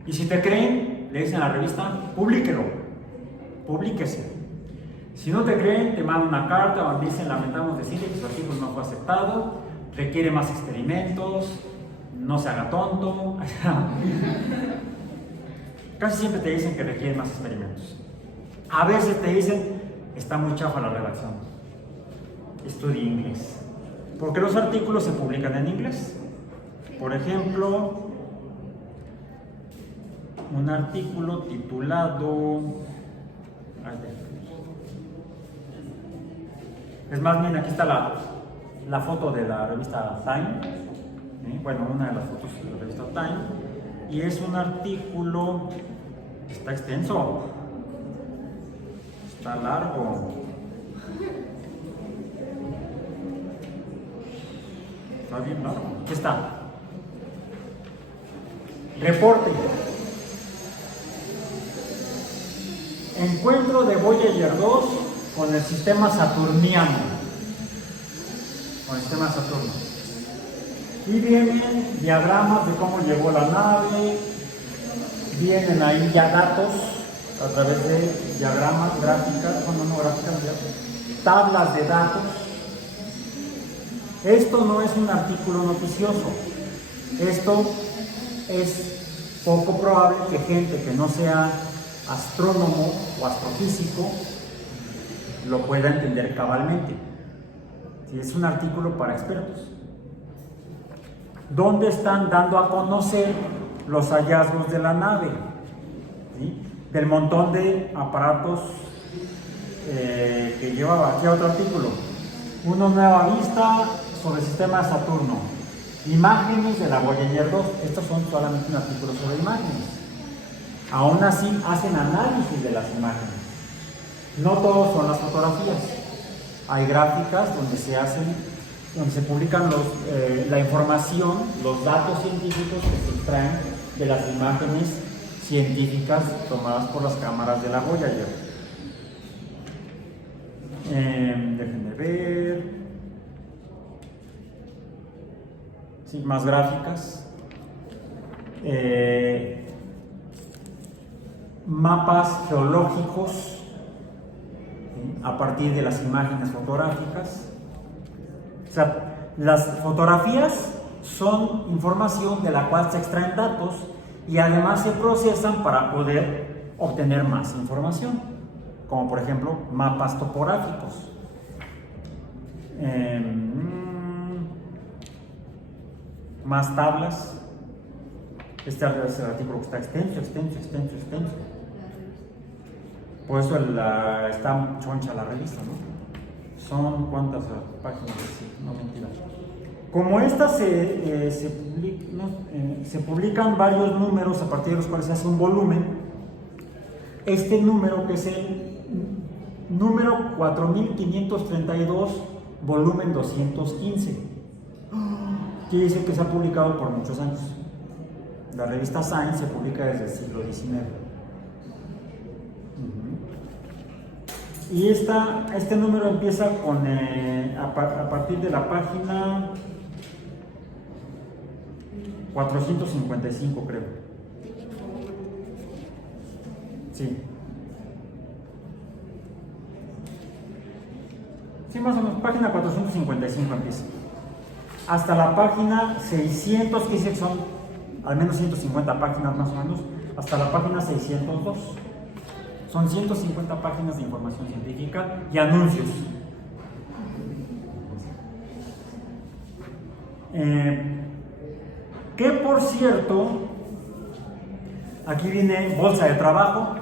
y si te creen, le dicen a la revista, publíquese. Si no te creen, te mandan una carta donde dicen, lamentamos decirle que su artículo no fue aceptado, requiere más experimentos, no se haga tonto. Casi siempre te dicen que requiere más experimentos. A veces te dicen, está muy chafa la redacción, estudie inglés. Porque los artículos se publican en inglés. Por ejemplo, un artículo titulado... Es más bien, aquí está la foto de la revista Time. Bueno, una de las fotos de la revista Time. Y es un artículo... Está extenso. Está largo. Está bien largo. Aquí está. Reporte. Encuentro de Voyager 2 con el sistema saturniano. Con el sistema Saturno. Y vienen diagramas de cómo llegó la nave, vienen ahí ya datos a través de diagramas, gráficas, no gráficas, tablas de datos. Esto no es un artículo noticioso. Esto es poco probable que gente que no sea astrónomo o astrofísico lo pueda entender cabalmente. Si es un artículo para expertos, donde están dando a conocer los hallazgos de la nave, ¿sí? Del montón de aparatos que llevaba. Aquí otro artículo, una nueva vista sobre el sistema de Saturno, imágenes de la Voyager 2. Estos son solamente un artículo sobre imágenes. Aún así hacen análisis de las imágenes. No todos son las fotografías. Hay gráficas donde se publican la información, los datos científicos que se extraen de las imágenes científicas tomadas por las cámaras de la Voyager. Déjenme ver. Sí, más gráficas. Mapas geológicos, ¿sí? A partir de las imágenes fotográficas. O sea, las fotografías son información de la cual se extraen datos y además se procesan para poder obtener más información, como por ejemplo mapas topográficos. Más tablas. Este es el artículo que está extenso. Por eso está choncha la revista, ¿no? Son cuántas páginas, no mentira. Como estas se publican varios números a partir de los cuales se hace un volumen, este número, que es el número 4532, volumen 215, quiere decir que se ha publicado por muchos años. La revista Science se publica desde el siglo XIX. Y este número empieza con a partir de la página 455, creo. Sí. Sí, más o menos, página 455 empieza. Hasta la página 600, que dice que son al menos 150 páginas más o menos, hasta la página 602. Son 150 páginas de información científica y anuncios. Que por cierto, aquí viene bolsa de trabajo.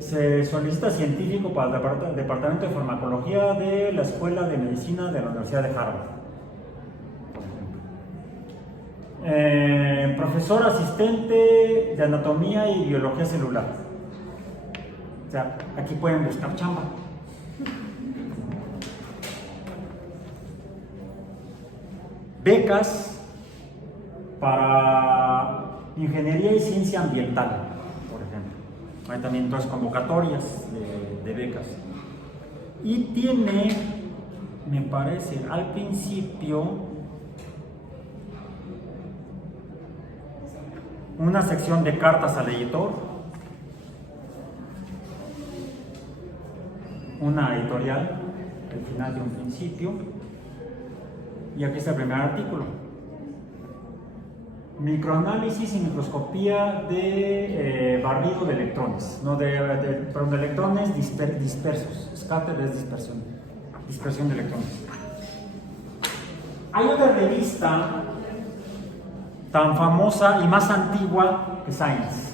Se solicita científico para el Departamento de Farmacología de la Escuela de Medicina de la Universidad de Harvard. Profesor asistente de anatomía y biología celular. O sea, aquí pueden buscar chamba. Becas para ingeniería y ciencia ambiental, por ejemplo. Hay también dos convocatorias de becas. Y tiene, me parece, al principio una sección de cartas al editor, una editorial, al final de un principio, y aquí está el primer artículo: microanálisis y microscopía de barrido de electrones, de electrones dispersos, scatter es dispersión de electrones. Hay otra revista tan famosa y más antigua que Science,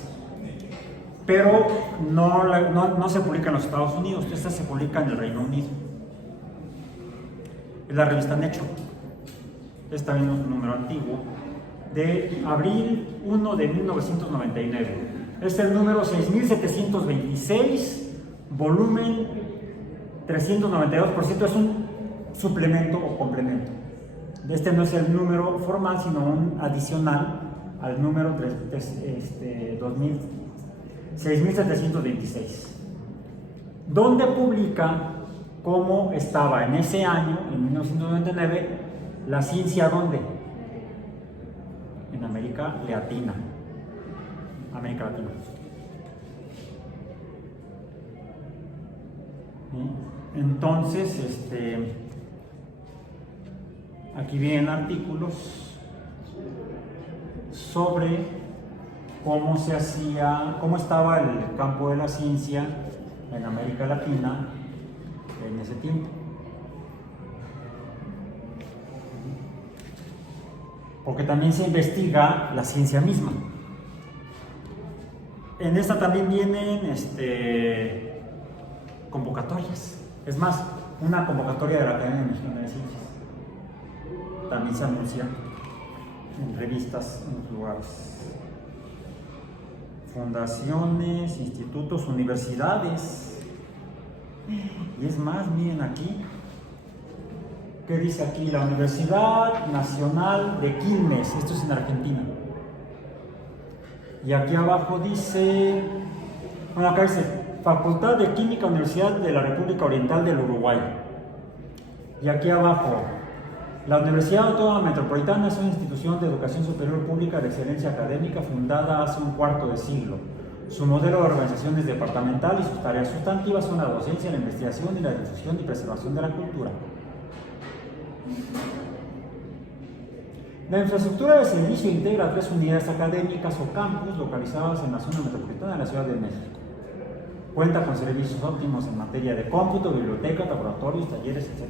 pero no se publica en los Estados Unidos, esta se publica en el Reino Unido. Es la revista Nature. Es también un número antiguo, de abril 1 de 1999. Es el número 6726, volumen 392, por cierto, es un suplemento o complemento. Este no es el número formal, sino un adicional al número 6726, donde publica cómo estaba en ese año, en 1999, la ciencia, ¿dónde? en América Latina. América Latina. ¿Sí? Entonces, aquí vienen artículos sobre cómo se hacía, cómo estaba el campo de la ciencia en América Latina en ese tiempo. Porque también se investiga la ciencia misma. En esta también vienen convocatorias. Es más, una convocatoria de la Academia Mexicana de Ciencias. También se anuncia en revistas, en los lugares. Fundaciones, institutos, universidades. Y es más, miren aquí. ¿Qué dice aquí? La Universidad Nacional de Quilmes. Esto es en Argentina. Y aquí abajo dice, bueno, acá dice Facultad de Química, Universidad de la República Oriental del Uruguay. Y aquí abajo, la Universidad Autónoma Metropolitana es una institución de educación superior pública de excelencia académica fundada hace un cuarto de siglo. Su modelo de organización es departamental y sus tareas sustantivas son la docencia, la investigación y la difusión y preservación de la cultura. La infraestructura de servicio integra 3 unidades académicas o campus localizadas en la zona metropolitana de la Ciudad de México. Cuenta con servicios óptimos en materia de cómputo, bibliotecas, laboratorios, talleres, etc.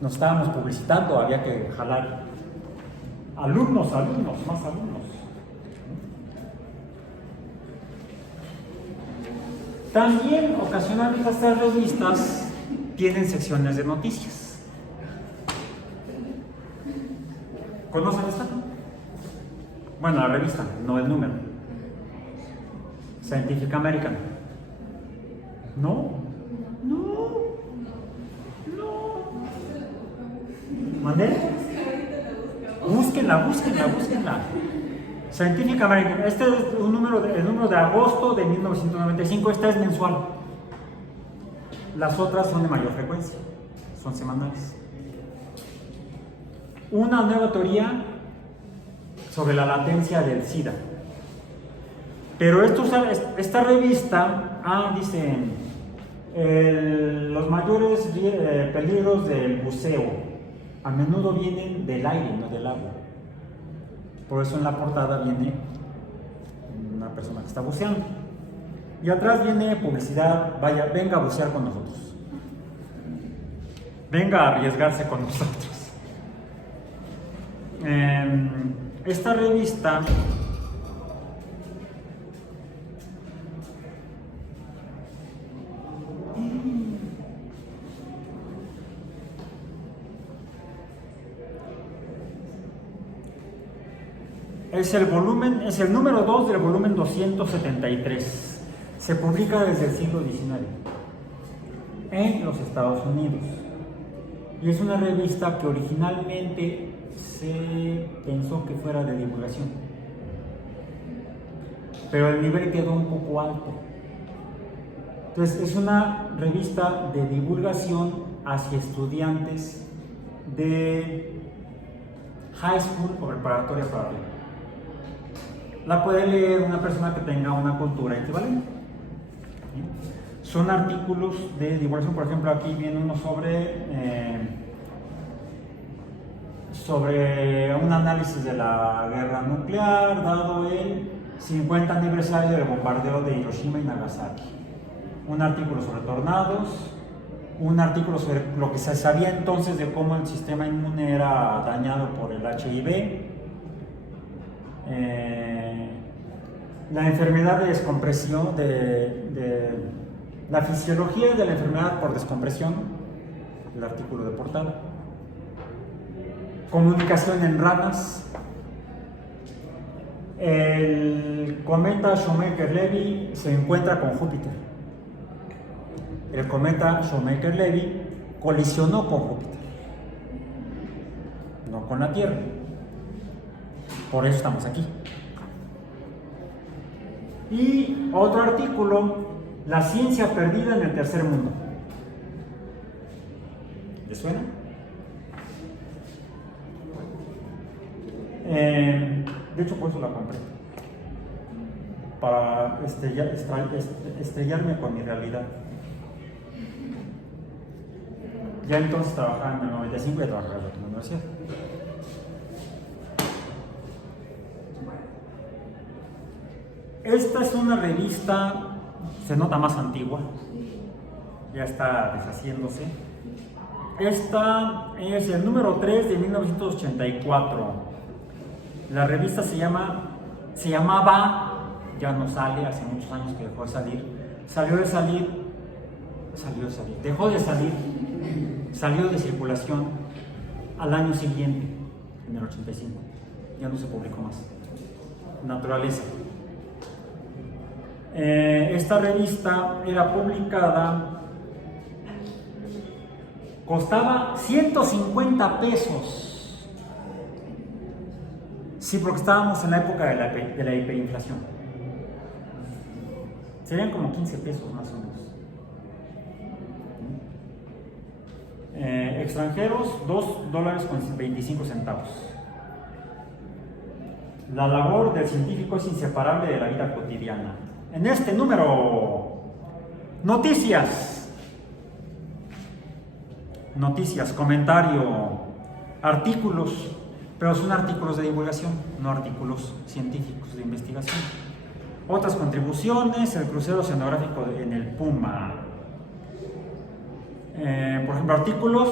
Nos estábamos publicitando, había que jalar alumnos, más alumnos. También ocasionalmente estas revistas tienen secciones de noticias. ¿Conocen esta? Bueno, la revista, no el número. Scientific American. ¿No? ¿Mandé? Búsquenla. Scientific American. Este es el número de agosto de 1995. Esta es mensual. Las otras son de mayor frecuencia. Son semanales. Una nueva teoría sobre la latencia del SIDA. Pero esta revista, dicen, los mayores peligros del buceo a menudo vienen del aire, no del agua. Por eso en la portada viene una persona que está buceando. Y atrás viene publicidad, venga a bucear con nosotros. Venga a arriesgarse con nosotros. Esta revista es el número 2 del volumen 273. Se publica desde el siglo XIX en los Estados Unidos. Y es una revista que originalmente se pensó que fuera de divulgación, pero el nivel quedó un poco alto. Entonces es una revista de divulgación hacia estudiantes de high school o preparatoria para arriba. La puede leer una persona que tenga una cultura equivalente. Son artículos de divulgación. Por ejemplo, aquí viene uno sobre un análisis de la guerra nuclear, dado el 50 aniversario del bombardeo de Hiroshima y Nagasaki. Un artículo sobre tornados, un artículo sobre lo que se sabía entonces de cómo el sistema inmune era dañado por el HIV, la enfermedad de descompresión, la fisiología de la enfermedad por descompresión, el artículo de portada. Comunicación en ranas. El cometa Shoemaker-Levy se encuentra con Júpiter. El cometa Shoemaker-Levy colisionó con Júpiter, no con la Tierra. Por eso estamos aquí. Y otro artículo, la ciencia perdida en el tercer mundo. ¿Les suena? De hecho, por eso la compré. Para estrellarme con mi realidad. Ya entonces trabajaba en el 95 y trabajaba en la universidad. Esta es una revista, se nota más antigua, ya está deshaciéndose. Esta es el número 3 de 1984. La revista se llamaba, ya no sale, hace muchos años que dejó de salir, dejó de salir, salió de circulación al año siguiente, en el 85, ya no se publicó más. Naturaleza. Esta revista era publicada, costaba 150 pesos. Sí, porque estábamos en la época de la hiperinflación. Serían como 15 pesos más o menos. Extranjeros, $2.25. La labor del científico es inseparable de la vida cotidiana. En este número, noticias, comentario, artículos, pero son artículos de divulgación, no artículos científicos de investigación. Otras contribuciones, el crucero oceanográfico en el Puma. Por ejemplo, artículos,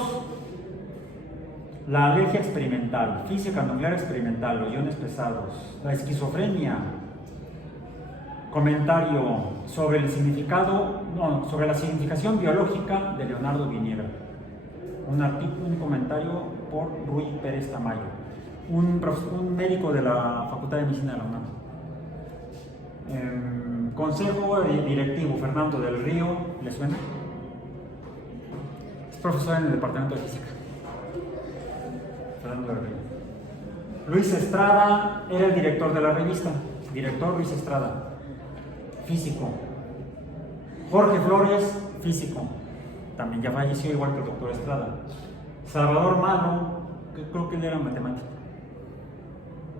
la alergia experimental, física nuclear experimental, los iones pesados, la esquizofrenia. Comentario sobre sobre la significación biológica de Leonardo Viniegra. Un comentario por Rui Pérez Tamayo, un médico de la Facultad de Medicina de la UNAM. Consejo directivo, Fernando del Río, ¿le suena? Es profesor en el departamento de física. Fernando del Río. Luis Estrada era el director de la revista. Director Luis Estrada, físico. Jorge Flores, físico. También ya falleció, igual que el doctor Estrada. Salvador Malo, que creo que él era matemático.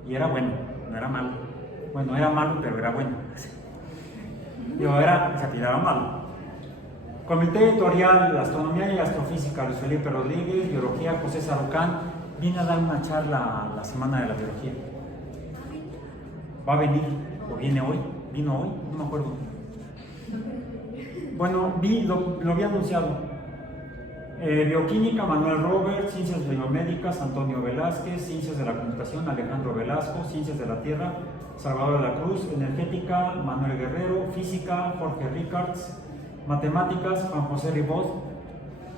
Y era bueno, no era malo. Bueno, era malo, pero era bueno. Se apellidaba malo. Comité editorial, astronomía y astrofísica, Luis Felipe Rodríguez. Biología, José Sarucán. Viene a dar una charla la semana de la biología. Va a venir, o viene hoy. ¿Vino hoy? No me acuerdo. Bueno, lo había anunciado. Bioquímica, Manuel Robert. Ciencias biomédicas, Antonio Velázquez. Ciencias de la computación, Alejandro Velasco. Ciencias de la tierra, Salvador de la Cruz. Energética, Manuel Guerrero. Física, Jorge Ricards. Matemáticas, Juan José Ribot.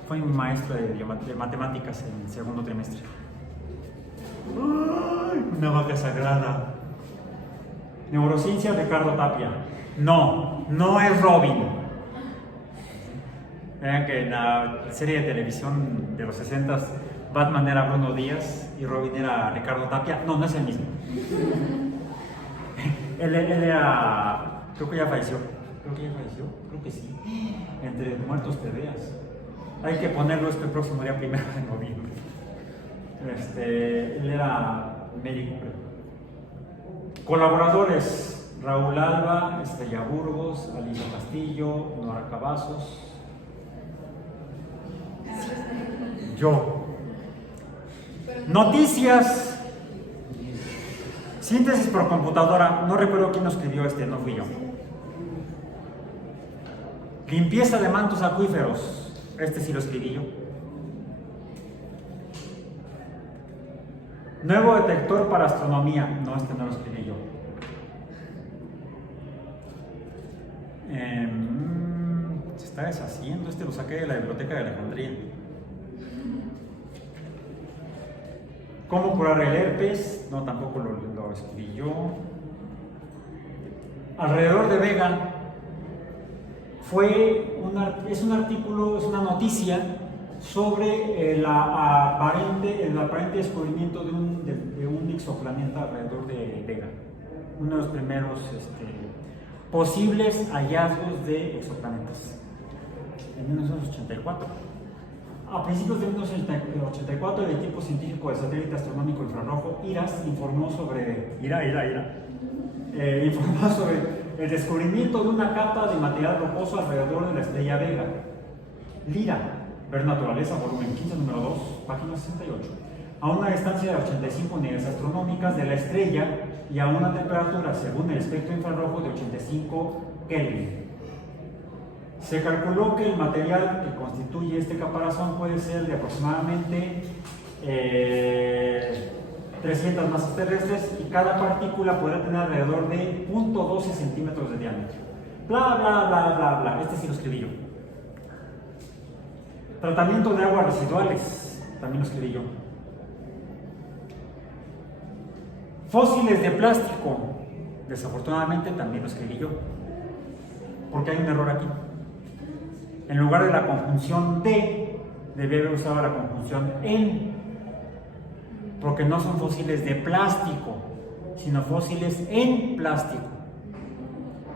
Fue mi maestro de matemáticas en segundo trimestre. ¡Ay! Una vaca sagrada. Neurociencia, Ricardo Tapia. No es Robin. Vean que en la serie de televisión de los 60s, Batman era Bruno Díaz y Robin era Ricardo Tapia. No es el mismo. él era, creo que ya falleció. Creo que sí. Entre muertos te veas. Hay que ponerlo este próximo día 1 de noviembre. Él era médico, creo. Colaboradores: Raúl Alba, Estrella Burgos, Alicia Castillo, Nora Cavazos, yo. Noticias. Síntesis por computadora. No recuerdo quién nos escribió no fui yo. Limpieza de mantos acuíferos. Sí lo escribí yo. Nuevo detector para astronomía. No lo escribí yo. Se está deshaciendo. Lo saqué de la biblioteca de Alejandría. ¿Cómo curar el herpes? No, tampoco lo escribí yo. Alrededor de Vega. Es un artículo, es una noticia sobre el aparente descubrimiento de un exoplaneta alrededor de Vega. Uno de los primeros posibles hallazgos de exoplanetas. En 1984. A principios de 1984, el equipo científico del satélite astronómico infrarrojo IRAS informó sobre el descubrimiento de una capa de material rocoso alrededor de la estrella Vega. LIRA, Ver Naturaleza, volumen 15, número 2, página 68. A una distancia de 85 unidades astronómicas de la estrella y a una temperatura, según el espectro infrarrojo, de 85 Kelvin. Se calculó que el material que constituye este caparazón puede ser de aproximadamente 300 masas terrestres y cada partícula podrá tener alrededor de 0.12 centímetros de diámetro. Bla, bla, bla, bla, bla. Este sí lo escribí yo. Tratamiento de aguas residuales, también lo escribí yo. Fósiles de plástico, desafortunadamente también lo escribí yo, porque hay un error aquí. En lugar de la conjunción de, debía haber usado la conjunción en, porque no son fósiles de plástico, sino fósiles en plástico.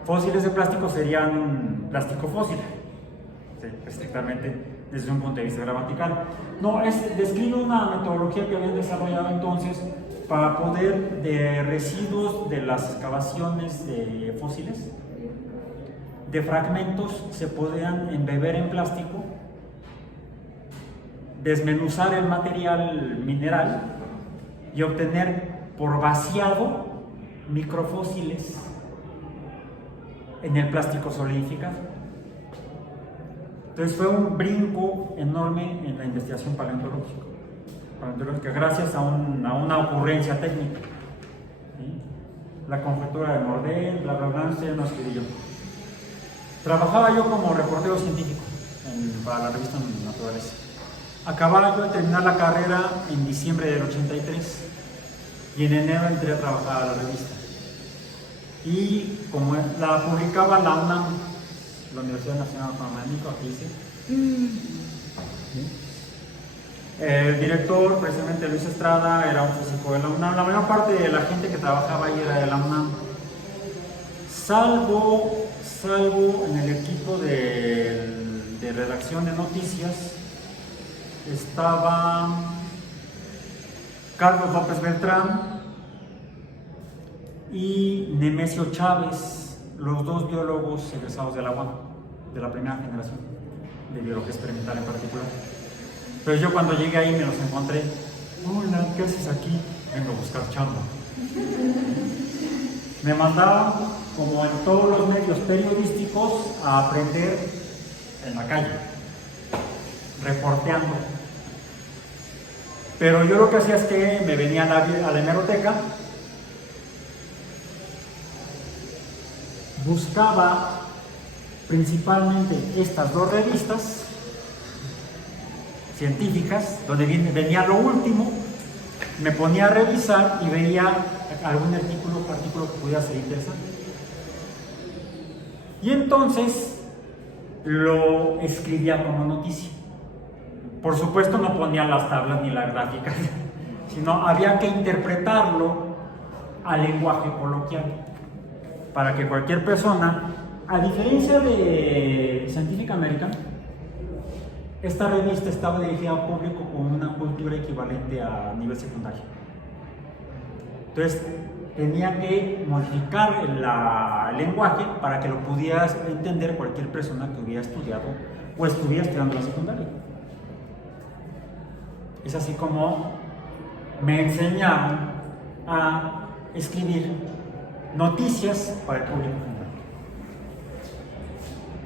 Fósiles de plástico serían plástico fósil, sí, estrictamente desde un punto de vista gramatical. No, describe una metodología que habían desarrollado entonces para poder, de residuos de las excavaciones de fósiles, de fragmentos, se podían embeber en plástico, desmenuzar el material mineral y obtener por vaciado microfósiles en el plástico solidificado. Entonces fue un brinco enorme en la investigación paleontológica gracias a una ocurrencia técnica. ¿Sí? La conjetura de Mordell, bla bla bla, no escribí yo. Trabajaba yo como reportero científico para la revista Naturaleza. Acababa yo de terminar la carrera en diciembre del 83 y en enero entré a trabajar a la revista. Y como la publicaba la UNAM, la Universidad Nacional Autónoma de México, aquí dice. ¿Sí? El director, precisamente Luis Estrada, era un físico de la UNAM. La mayor parte de la gente que trabajaba ahí era de la UNAM. Salvo en el equipo de redacción de noticias, estaba Carlos López Beltrán y Nemesio Chávez, los dos biólogos egresados de la UAM, de la primera generación de biología experimental en particular. Pero yo cuando llegué ahí me los encontré. Hola, ¿qué haces aquí? Vengo a buscar chamba. Me mandaban, como en todos los medios periodísticos, a aprender en la calle, reporteando. Pero yo lo que hacía es que me venía a la hemeroteca, buscaba principalmente estas dos revistas científicas, donde venía lo último, me ponía a revisar y veía algún artículo que pudiera ser interesante. Y entonces lo escribía como noticia. Por supuesto no ponía las tablas ni las gráficas, sino había que interpretarlo al lenguaje coloquial, para que cualquier persona, a diferencia de Scientific American, esta revista estaba dirigida a un público con una cultura equivalente a nivel secundario. Entonces, tenía que modificar el lenguaje para que lo pudiera entender cualquier persona que hubiera estudiado o estuviera estudiando la secundaria. Es así como me enseñaron a escribir noticias para el público general.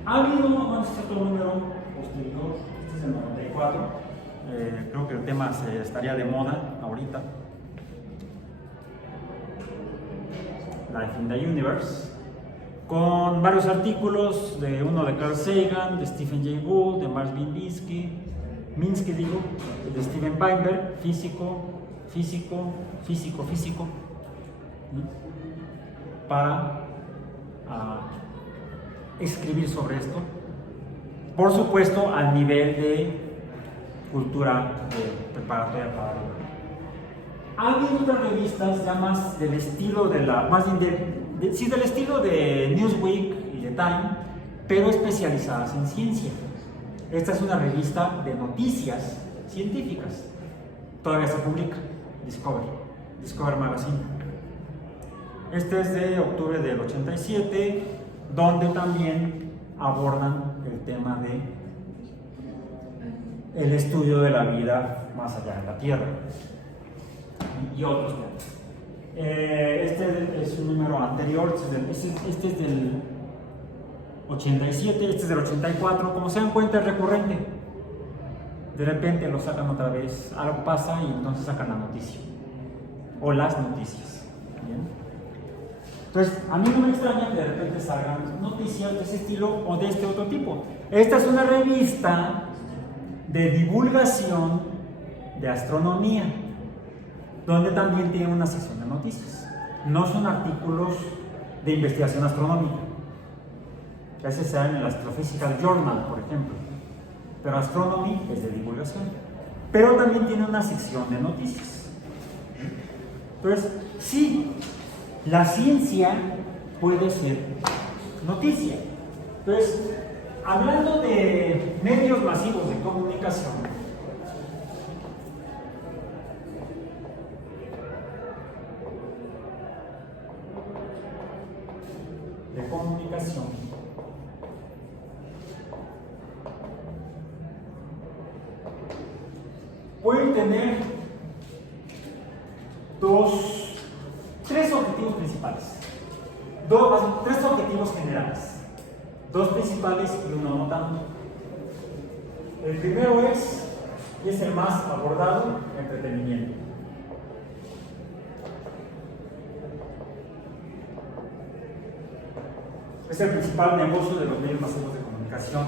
Ha habido otro número posterior, este es el 94, creo que el tema estaría de moda ahorita. Life in the Universe, con varios artículos, uno de Carl Sagan, de Stephen Jay Gould, de Marvin Minsky, de Steven Weinberg, físico, para escribir sobre esto, por supuesto al nivel de cultura preparatoria para la. Ha habido otras revistas ya más del estilo del estilo de Newsweek y de Time, pero especializadas en ciencia. Esta es una revista de noticias científicas. Todavía se publica, Discover Magazine. Este es de octubre del 87, donde también abordan el tema de el estudio de la vida más allá de la Tierra y otros temas. Este es un número anterior, este es del 87, este es del 84. Como se dan cuenta, es recurrente. De repente lo sacan otra vez, algo pasa y entonces sacan la noticia o las noticias. ¿Bien? Entonces, a mí no me extraña que de repente salgan noticias de ese estilo o de este otro tipo. Esta es una revista de divulgación de astronomía, donde también tiene una sección de noticias. No son artículos de investigación astronómica, que a veces se dan en el Astrophysical Journal, por ejemplo, pero Astronomy es de divulgación. Pero también tiene una sección de noticias. Entonces, sí, la ciencia puede ser noticia. Entonces, hablando de medios masivos de comunicación, pueden tener tres objetivos principales, tres objetivos generales, dos principales y uno no tanto. El primero y es el más abordado, entretenimiento. Es el principal negocio de los medios masivos de comunicación.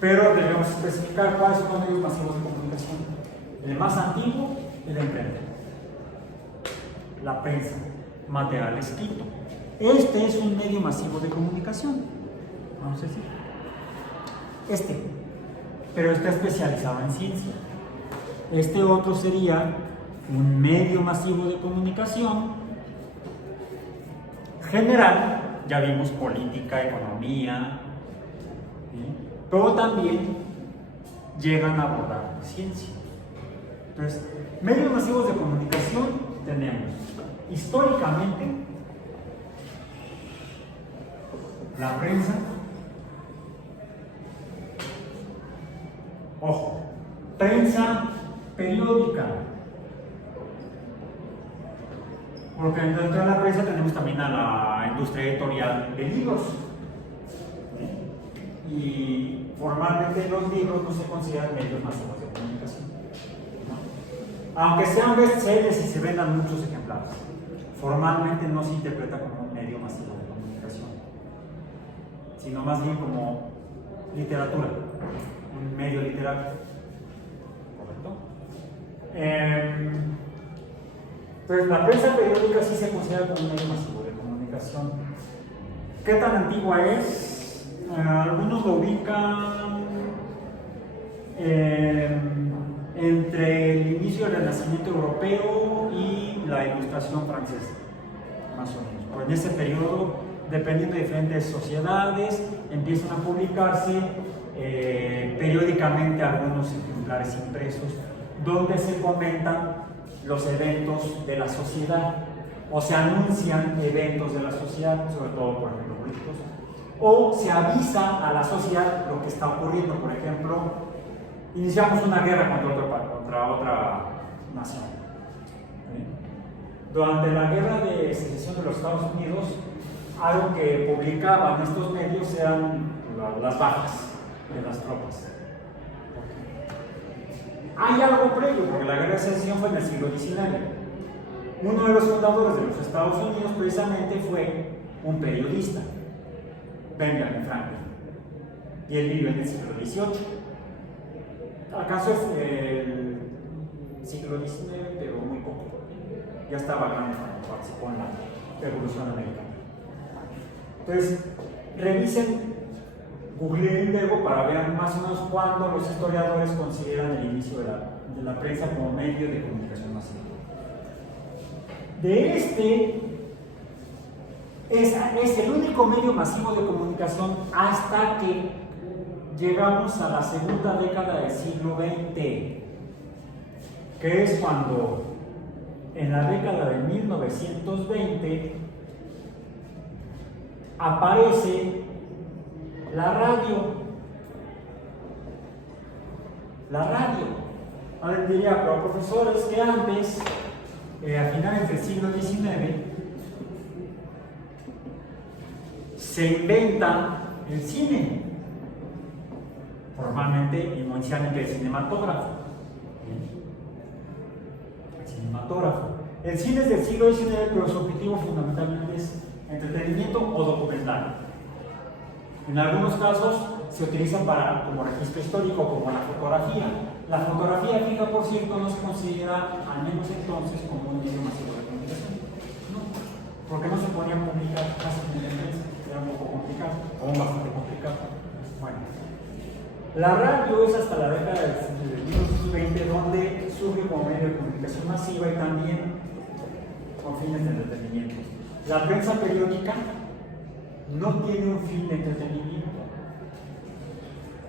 Pero debemos especificar cuáles son los medios masivos de comunicación. El más antiguo, el imprenta, la prensa, material escrito. Este es un medio masivo de comunicación, vamos a decir. Pero está especializado en ciencia. Este otro sería un medio masivo de comunicación general. Ya vimos política, economía, ¿sí? Pero también llegan a abordar ciencia. Entonces, medios masivos de comunicación tenemos históricamente la prensa, ojo, prensa periódica, porque dentro de la prensa tenemos también a la industria editorial de libros. Y formalmente los libros no se consideran medios masivos de comunicación, ¿no? Aunque sean bestsellers y se vendan muchos ejemplares, formalmente no se interpreta como un medio masivo de comunicación, sino más bien como literatura, un medio literario. ¿Correcto? Entonces, la prensa periódica sí se considera como un medio masivo de comunicación. ¿Qué tan antigua es? Algunos lo ubican entre el inicio del Renacimiento europeo y la Ilustración francesa, más o menos. Pero en ese periodo, dependiendo de diferentes sociedades, empiezan a publicarse periódicamente algunos ejemplares impresos, donde se comentan los eventos de la sociedad, o se anuncian eventos de la sociedad, sobre todo, por ejemplo, políticos, o se avisa a la sociedad lo que está ocurriendo. Por ejemplo, iniciamos una guerra contra otra nación. Durante la guerra de secesión de los Estados Unidos, algo que publicaban estos medios eran las bajas de las tropas. Hay algo previo, porque la guerra de secesión fue en el siglo XIX. Uno de los fundadores de los Estados Unidos precisamente fue un periodista, Benjamin Franklin, y él vivió en el siglo XVIII. Alcanzó el siglo XIX, pero muy poco. Ya estaba grande cuando participó en la Revolución Americana. Entonces, revisen, googleen luego para ver más o menos cuándo los historiadores consideran el inicio de la prensa como medio de comunicación masiva. Es el único medio masivo de comunicación hasta que llegamos a la segunda década del siglo XX, que es cuando en la década de 1920 aparece la radio. La radio. Ahora diría, pero profesor, es que antes, a finales del siglo XIX, se inventa el cine, formalmente y inicialmente el cinematógrafo. El cinematógrafo. El cine es del siglo XIX, pero su objetivo fundamentalmente es entretenimiento o documental. En algunos casos se utiliza como registro histórico, como la fotografía. La fotografía fija, por cierto, no se considera, al menos entonces, como un medio masivo de comunicación. No, porque no se podía publicar casi en la prensa, era un poco complicado, o bastante complicado. Bueno, la radio es hasta la década del 1920 donde surge como medio de comunicación masiva y también con fines de entretenimiento. La prensa periódica no tiene un fin de entretenimiento.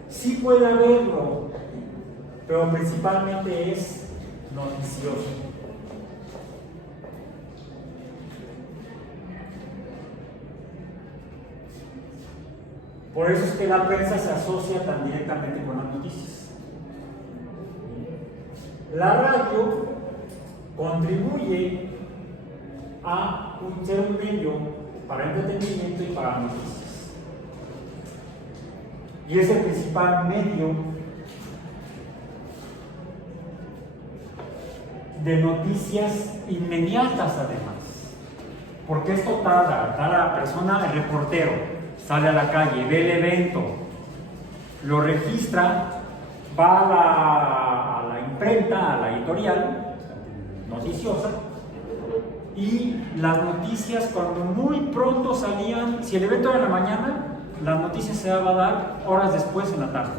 Sí puede haberlo, pero principalmente es noticioso. Por eso es que la prensa se asocia tan directamente con las noticias. La radio contribuye a ser un medio para entretenimiento y para noticias. Y es el principal medio de noticias inmediatas además. Porque esto tarda, cada persona, el reportero, sale a la calle, ve el evento, lo registra, va a la imprenta, a la editorial noticiosa, y las noticias cuando muy pronto salían, si el evento era en la mañana, las noticias se daban a dar horas después en la tarde.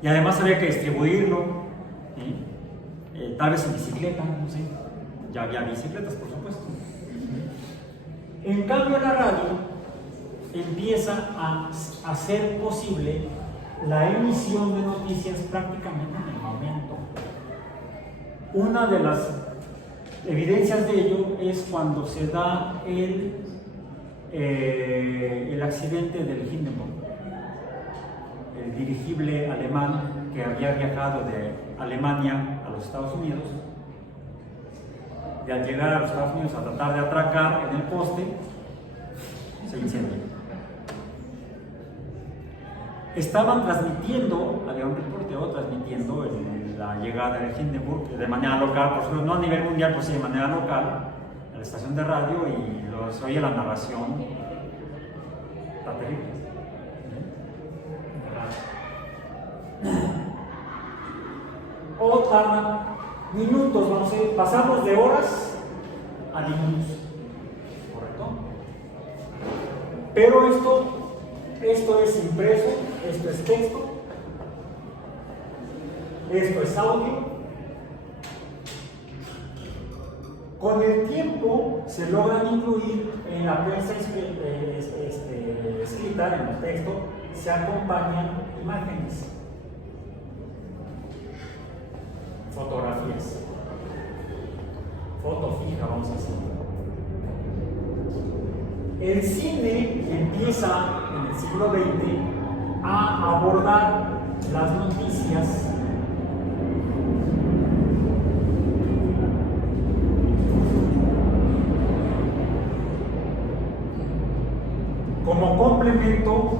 Y además había que distribuirlo, tal vez en bicicleta, no sé, ya había bicicletas por supuesto. En cambio la radio empieza a hacer posible la emisión de noticias prácticamente en el momento. Una de las evidencias de ello es cuando se da el accidente del Hindenburg, el dirigible alemán que había viajado de Alemania a los Estados Unidos, y al llegar a los Estados Unidos a tratar de atracar en el poste, se incendió. Estaban transmitiendo, había un reportero transmitiendo la llegada del Hindenburg de manera local, por supuesto, no a nivel mundial, pues sí, de manera local, a la estación de radio, y se oye la narración. Está terrible. O tardan minutos, no sé, pasamos de horas a minutos, ¿correcto? Pero esto es impreso, esto es texto, esto es audio. Con el tiempo se logran incluir en la prensa escrita, en el texto, se acompañan imágenes, fotografías, foto fija, vamos a decir. El cine empieza en el siglo XX a abordar las noticias como complemento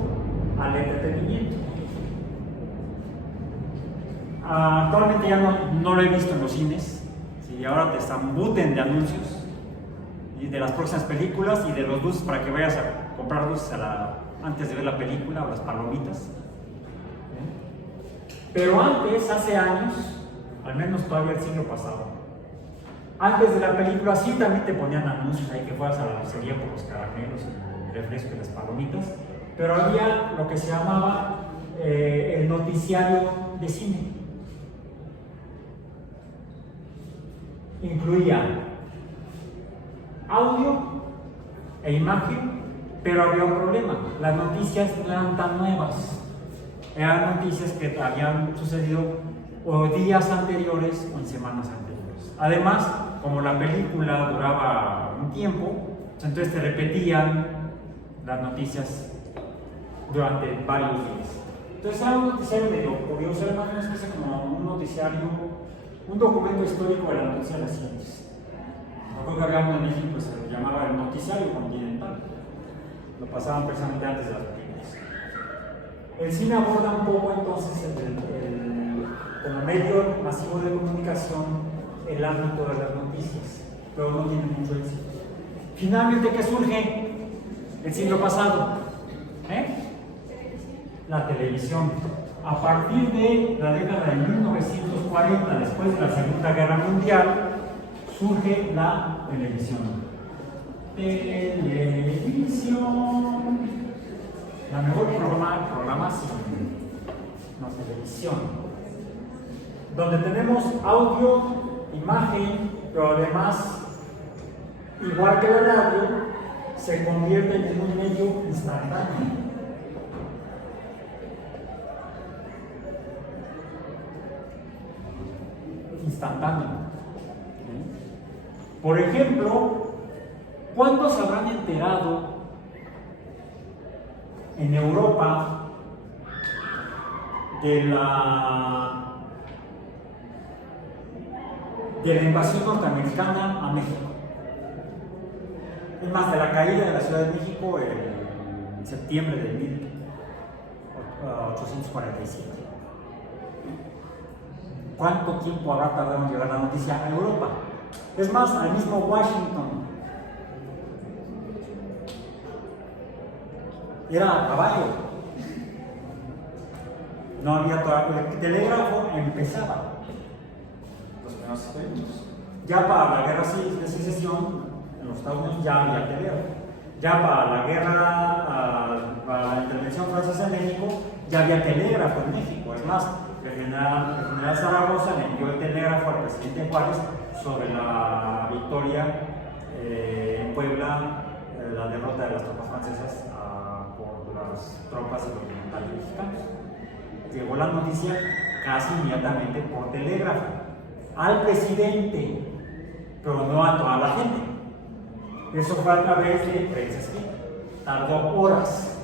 al entretenimiento. Actualmente ya no lo he visto en los cines, ¿sí? Ahora te zambuten de anuncios y de las próximas películas y de los dulces para que vayas a comprar dulces antes de ver la película, o las palomitas. ¿Sí? Pero antes, hace años, al menos todavía el siglo pasado, antes de la película sí también te ponían anuncios ahí que fueras a la dulcería por los caramelos, el refresco y las palomitas, pero había lo que se llamaba el noticiario de cine. Incluía audio e imagen, Pero había un problema, las noticias no eran tan nuevas, eran noticias que habían sucedido o días anteriores o en semanas anteriores. Además, como la película duraba un tiempo, entonces te repetían las noticias durante varios días. Entonces era un noticiario medio curioso, era más una especie como un noticiario, un documento histórico de las noticias recientes. Recuerdo que había uno en México que se llamaba el Noticiario Continental. Lo pasaban precisamente antes de las películas. El cine aborda un poco entonces como medio masivo de comunicación el ámbito de las noticias, pero no tiene mucho éxito. Finalmente, ¿qué surge el siglo pasado? La televisión. A partir de la década de 1940, después de la Segunda Guerra Mundial, surge la televisión. La mejor programación, no televisión, donde tenemos audio, imagen, pero además, igual que la radio, se convierte en un medio instantáneo. Por ejemplo, ¿cuántos habrán enterado en Europa de la invasión norteamericana a México? Es más, de la caída de la Ciudad de México en septiembre de 1847. ¿Cuánto tiempo habrá tardado en llegar la noticia a Europa? Es más, al mismo Washington. Era a caballo. No había todavía. El telégrafo empezaba. Los primeros experimentos. Ya para la guerra de secesión, en los Estados Unidos ya había telégrafo. Ya para la guerra, para la intervención francesa en México, ya había telégrafo en México. Es más, el general Zaragoza le envió el telégrafo al presidente Juárez sobre la victoria en Puebla, la derrota de las tropas francesas por las tropas de los orientales mexicanos. Llegó la noticia casi inmediatamente por telégrafo al presidente, pero no a toda la gente. Eso fue a través de prensa escrita. Tardó horas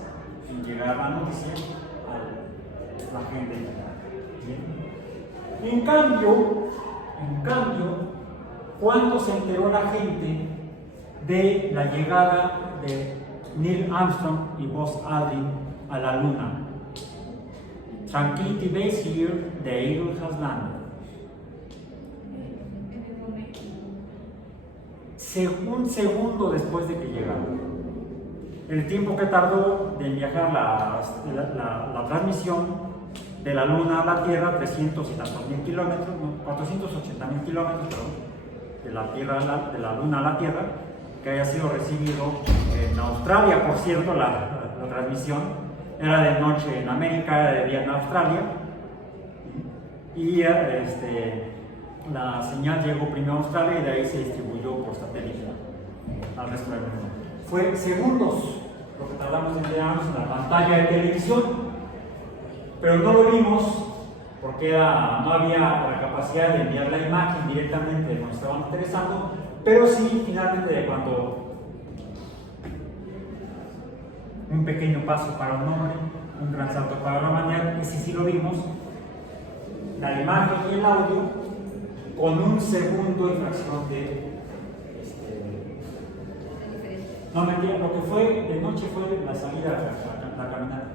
en llegar la noticia a la gente. En cambio, ¿cuándo se enteró la gente de la llegada de Neil Armstrong y Buzz Aldrin a la Luna? Tranquility Base here, the Eagle has landed. Un segundo después de que llegaron. El tiempo que tardó de viajar la transmisión de la Luna a la Tierra, 300 y tantos mil kilómetros, 480.000 kilómetros, de la Luna a la Tierra, que haya sido recibido en Australia, por cierto, la transmisión era de noche en América, era de día en Australia, y la señal llegó primero a Australia y de ahí se distribuyó por satélite al resto del mundo. Fue segundos lo que tardamos en enterarnos en la pantalla de televisión, pero no lo vimos porque no había la capacidad de enviar la imagen directamente de donde estaban interesando, pero sí finalmente de cuando un pequeño paso para un hombre, un gran salto para la humanidad, y sí lo vimos, la imagen y el audio con un segundo y fracción de no mentira, lo que fue de noche fue la salida a la caminata.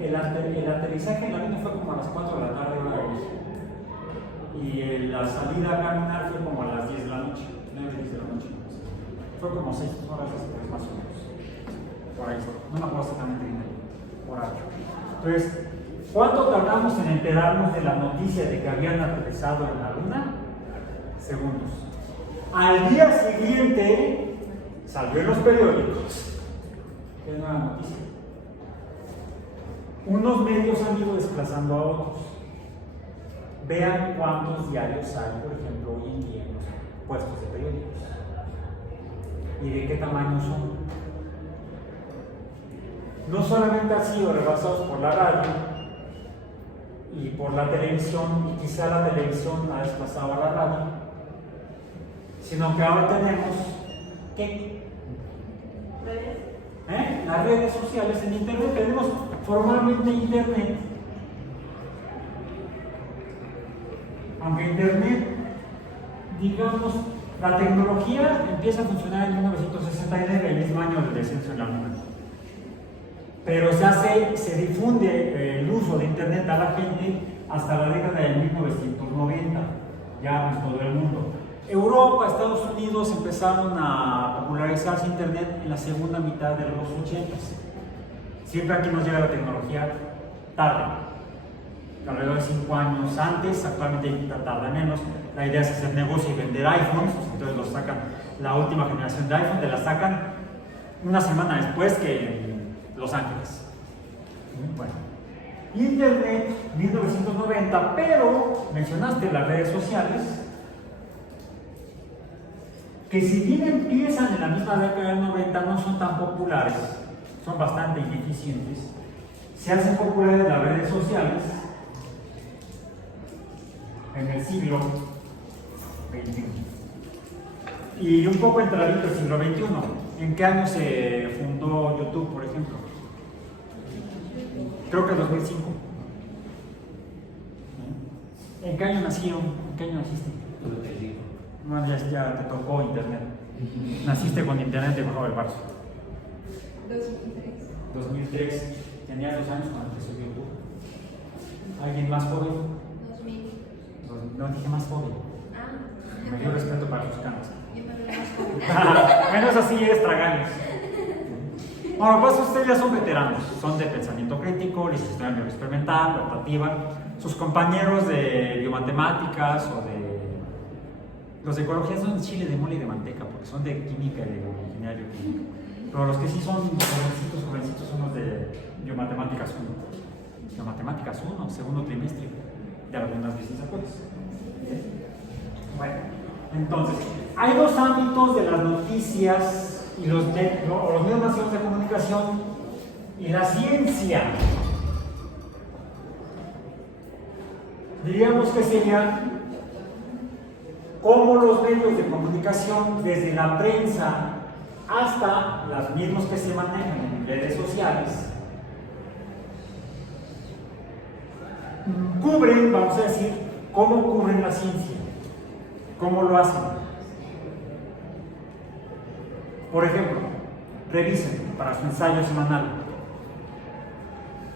El aterrizaje en la luna fue como a las 4 de la tarde hora de México, y la salida a caminar fue como a las 10 de la noche, 9:10 de la noche. Fue como 6 horas después, más o menos. Por ahí, no me acuerdo exactamente bien por ahí. Entonces, ¿cuánto tardamos en enterarnos de la noticia de que habían aterrizado en la luna? Segundos. Al día siguiente salió en los periódicos. ¿Qué nueva noticia? Unos medios han ido desplazando a otros. Vean cuántos diarios hay, por ejemplo, hoy en día en los puestos de periódicos. y de qué tamaño son. No solamente han sido rebasados por la radio y por la televisión, y quizá la televisión ha desplazado a la radio, sino que ahora tenemos, ¿qué? Las redes sociales, en internet, tenemos formalmente internet. Aunque internet, digamos, la tecnología empieza a funcionar en 1969, el mismo año del descenso de la luna. Pero se difunde el uso de internet a la gente hasta la década de 1990, ya en todo el mundo. Europa, Estados Unidos empezaron a popularizarse internet en la segunda mitad de los 80s. Siempre aquí nos llega la tecnología tarde, alrededor de 5 años antes, actualmente tarda menos. La idea es hacer negocio y vender iPhones, entonces los sacan, la última generación de iPhone, te la sacan una semana después que en Los Ángeles. Bueno, internet, 1990, pero mencionaste las redes sociales, que si bien empiezan en la misma década del 90, no son tan populares, son bastante ineficientes. Se hacen populares las redes sociales en el siglo XXI. Y un poco entradito el siglo XXI. ¿En qué año se fundó YouTube, por ejemplo? Creo que 2005. ¿En qué año nacieron? ¿En qué año naciste? Bueno, ya te tocó internet. Naciste con internet debajo del brazo. 2003. 2003. Tenía 2 años cuando empezó YouTube. ¿Alguien más joven? 2000. No dije más joven. Ah. Mayor respeto para sus canas. Yo me veo más joven. Menos así es tragaños. Bueno, pues ustedes ya son veteranos, son de pensamiento crítico, licenciatura en bioexperimental, optativa. Sus compañeros de biomatemáticas o de los de ecología son de chile de mole y de manteca, porque son de química y de ingeniería bioquímica. Pero los que sí son jovencitos son los de biomatemáticas 1. Biomatemáticas 1, segundo trimestre de algunas licenciaturas. Bueno, entonces, hay 2 ámbitos de las noticias y los medios masivos de comunicación y la ciencia. Diríamos que serían cómo los medios de comunicación, desde la prensa hasta los mismos que se manejan en redes sociales, cubren, vamos a decir, cómo cubren la ciencia, cómo lo hacen. Por ejemplo, revisen para su ensayo semanal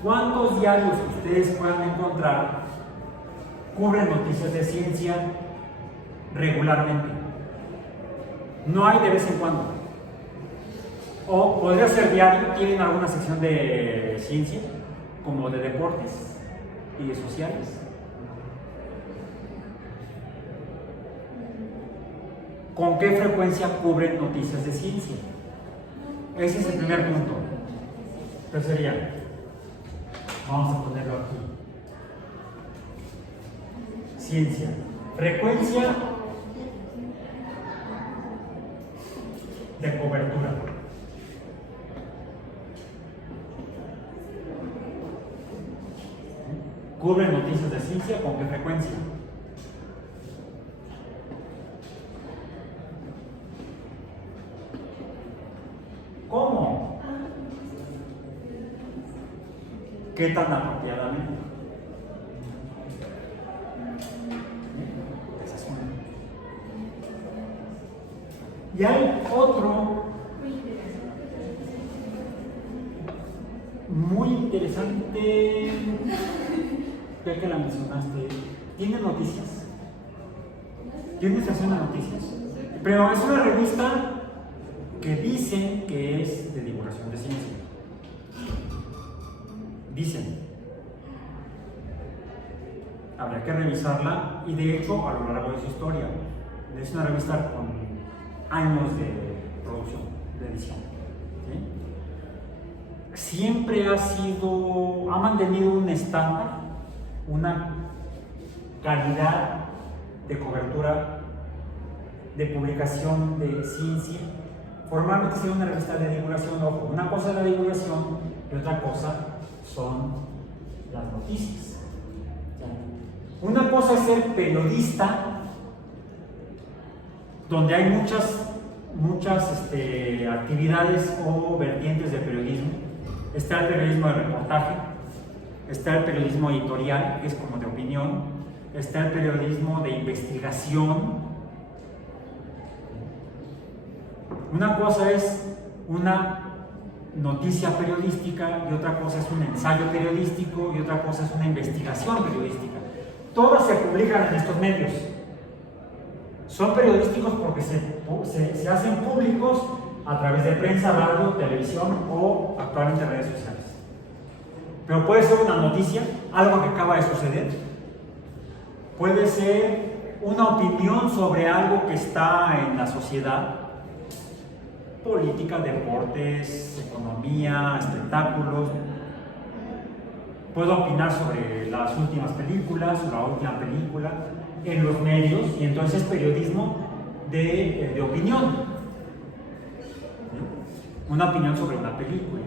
cuántos diarios que ustedes puedan encontrar cubren noticias de ciencia regularmente. No hay de vez en cuando. O podría ser diario, tienen alguna sección de ciencia, como de deportes y de sociales. ¿Con qué frecuencia cubren noticias de ciencia? Ese es el primer punto. Entonces sería, vamos a ponerlo aquí. Ciencia. Frecuencia de cobertura. ¿Cubren noticias de ciencia con qué frecuencia? ¿Cómo? ¿Qué tan apropiadamente? Esa es una. Y hay otro muy interesante, ya que la mencionaste. ¿Tiene noticias? Tiene sección de noticias. Pero es una revista que dicen que es de divulgación de ciencia. Dicen. Habría que revisarla y de hecho a lo largo de su historia. Es una revista con años de producción, de edición. ¿Sí? Siempre ha mantenido un estándar, una calidad de cobertura, de publicación de ciencia formalmente sería una revista de divulgación. Ojo, una cosa es la divulgación y otra cosa son las noticias. Una cosa es ser periodista, donde hay muchas actividades o vertientes de periodismo. Está el periodismo de reportaje, está el periodismo editorial, que es como de opinión, está el periodismo de investigación. Una cosa es una noticia periodística y otra cosa es un ensayo periodístico y otra cosa es una investigación periodística. Todas se publican en estos medios. Son periodísticos porque se hacen públicos a través de prensa, radio, televisión o actualmente redes sociales. Pero puede ser una noticia, algo que acaba de suceder. Puede ser una opinión sobre algo que está en la sociedad. Política, deportes, economía, espectáculos. Puedo opinar sobre las últimas películas, la última película en los medios, y entonces es periodismo de opinión. Una opinión sobre una película.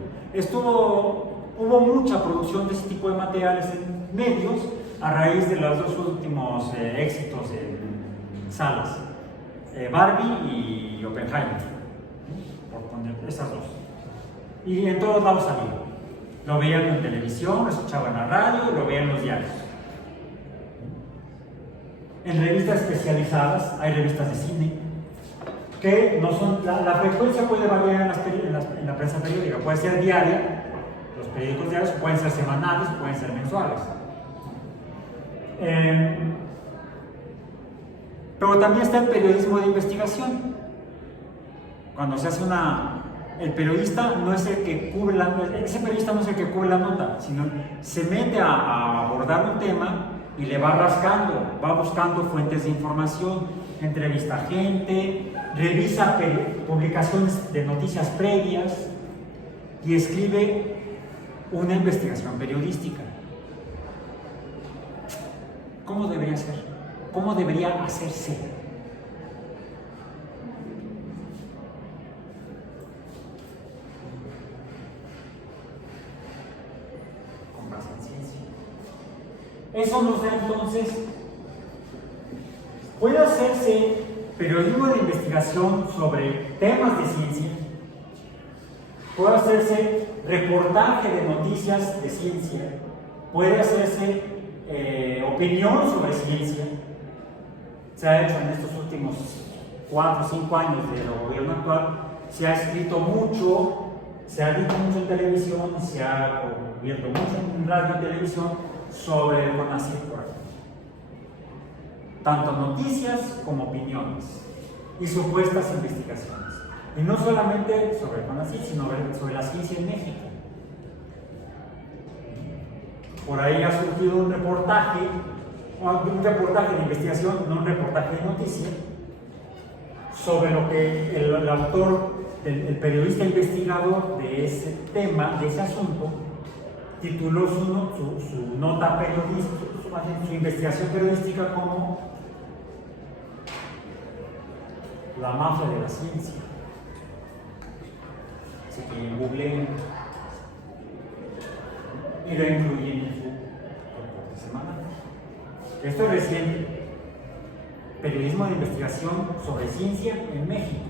Hubo mucha producción de ese tipo de materiales en medios a raíz de los dos últimos éxitos en salas, Barbie y Oppenheimer, por poner esas dos. Y en todos lados salía. Lo veían en televisión, lo escuchaban en la radio, lo veían en los diarios. En revistas especializadas, hay revistas de cine, que no son, la frecuencia puede variar en la prensa periódica, puede ser diaria, los periódicos diarios pueden ser semanales, pueden ser mensuales. Pero también está el periodismo de investigación. Cuando se hace el periodista no es el que cubre ese periodista no es el que cubre la nota, sino se mete a abordar un tema y le va rascando, va buscando fuentes de información, entrevista a gente, revisa publicaciones de noticias previas y escribe una investigación periodística. ¿Cómo debería ser? ¿Cómo debería hacerse? Con base en ciencia. Eso nos da entonces, puede hacerse periodismo de investigación sobre temas de ciencia, puede hacerse reportaje de noticias de ciencia, puede hacerse opinión sobre ciencia. Se ha hecho en estos últimos 4 o 5 años del gobierno actual, se ha escrito mucho, se ha dicho mucho en televisión, se ha cubierto mucho en radio y televisión sobre el CONACYT, por ejemplo. Tanto noticias como opiniones y supuestas investigaciones. Y no solamente sobre el CONACYT, sino sobre la ciencia en México. Por ahí ha surgido un reportaje de investigación, no un reportaje de noticia, sobre lo que el autor, el periodista investigador de ese tema, de ese asunto, tituló su nota periodística, su investigación periodística como La mafia de la ciencia. Así que googleen y lo incluyen en su reporte semanal. Esto es reciente. Periodismo de investigación sobre ciencia en México.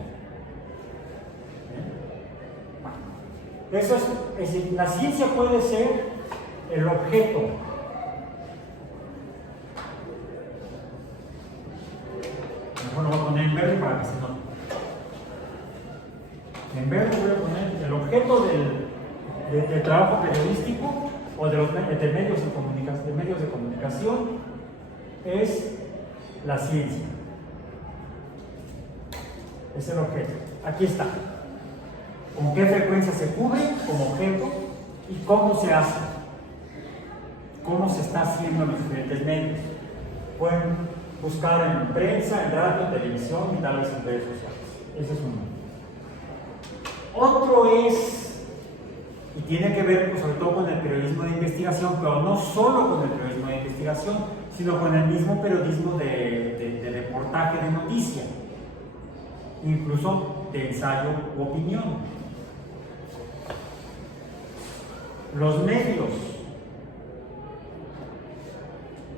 Eso es decir, la ciencia puede ser el objeto. Mejor lo voy a poner en verde para que se note. En verde voy a poner el objeto del trabajo periodístico o de medios de comunicación es la ciencia. Es el objeto. Aquí está. ¿Con qué frecuencia se cubre como objeto y cómo se hace? ¿Cómo se está haciendo en los diferentes medios? Pueden buscar en prensa, en radio, en televisión y tal vez en redes sociales. Ese es uno. Otro es, y tiene que ver sobre todo con el periodismo de investigación, pero no solo con el periodismo de investigación, sino con el mismo periodismo de reportaje de noticia. incluso de ensayo u opinión. Los medios,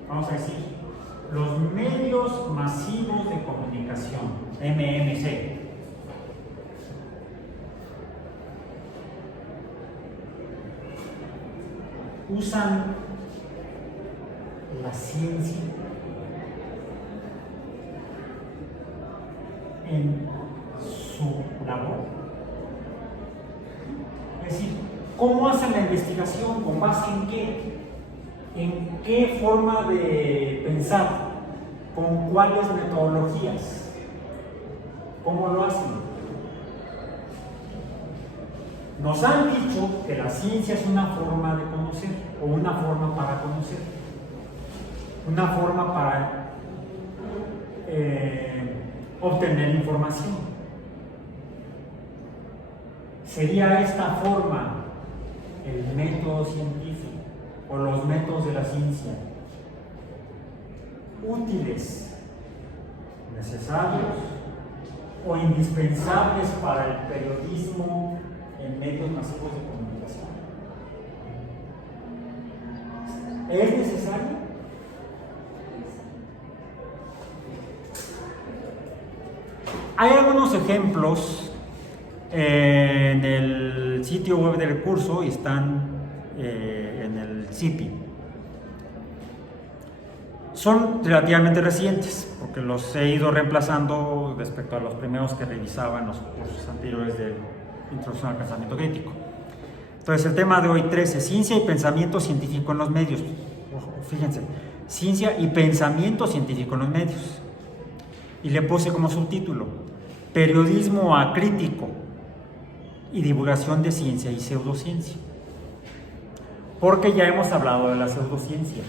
vamos a decir, los medios masivos de comunicación, MMC, usan la ciencia en su labor. Es decir, ¿cómo hacen la investigación? ¿Con base en qué? ¿En qué forma de pensar? ¿Con cuáles metodologías? ¿Cómo lo hacen? Nos han dicho que la ciencia es una forma de conocer, o una forma para conocer, una forma para obtener información. ¿Sería esta forma el método científico o los métodos de la ciencia útiles, necesarios o indispensables para el periodismo en medios masivos de comunicación? ¿Es necesario? Hay algunos ejemplos en el sitio web del curso y están en el CIPI. Son relativamente recientes, porque los he ido reemplazando respecto a los primeros que revisaba en los cursos anteriores de Introducción al Pensamiento Crítico. Entonces, el tema de hoy 13, ciencia y pensamiento científico en los medios. Ojo, fíjense, ciencia y pensamiento científico en los medios. Y le puse como subtítulo, periodismo acrítico y divulgación de ciencia y pseudociencia. Porque ya hemos hablado de la pseudociencia,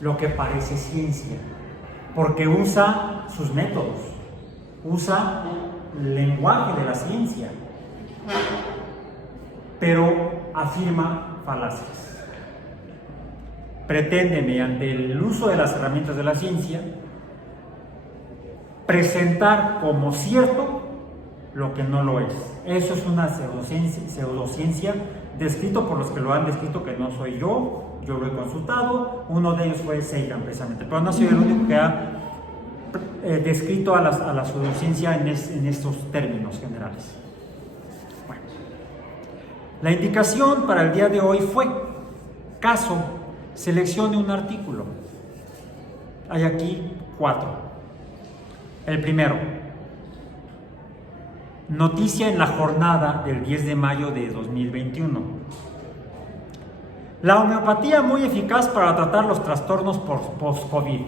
lo que parece ciencia, porque usa sus métodos, usa el lenguaje de la ciencia, pero afirma falacias. Pretende, mediante el uso de las herramientas de la ciencia, presentar como cierto lo que no lo es. Eso es una pseudociencia descrito por los que lo han descrito, que no soy yo lo he consultado, uno de ellos fue Sagan precisamente, pero no soy el único que ha descrito a la pseudociencia en estos términos generales. Bueno, la indicación para el día de hoy fue, caso, seleccione un artículo. Hay aquí 4. El primero, noticia en la jornada del 10 de mayo de 2021. La homeopatía muy eficaz para tratar los trastornos post-COVID.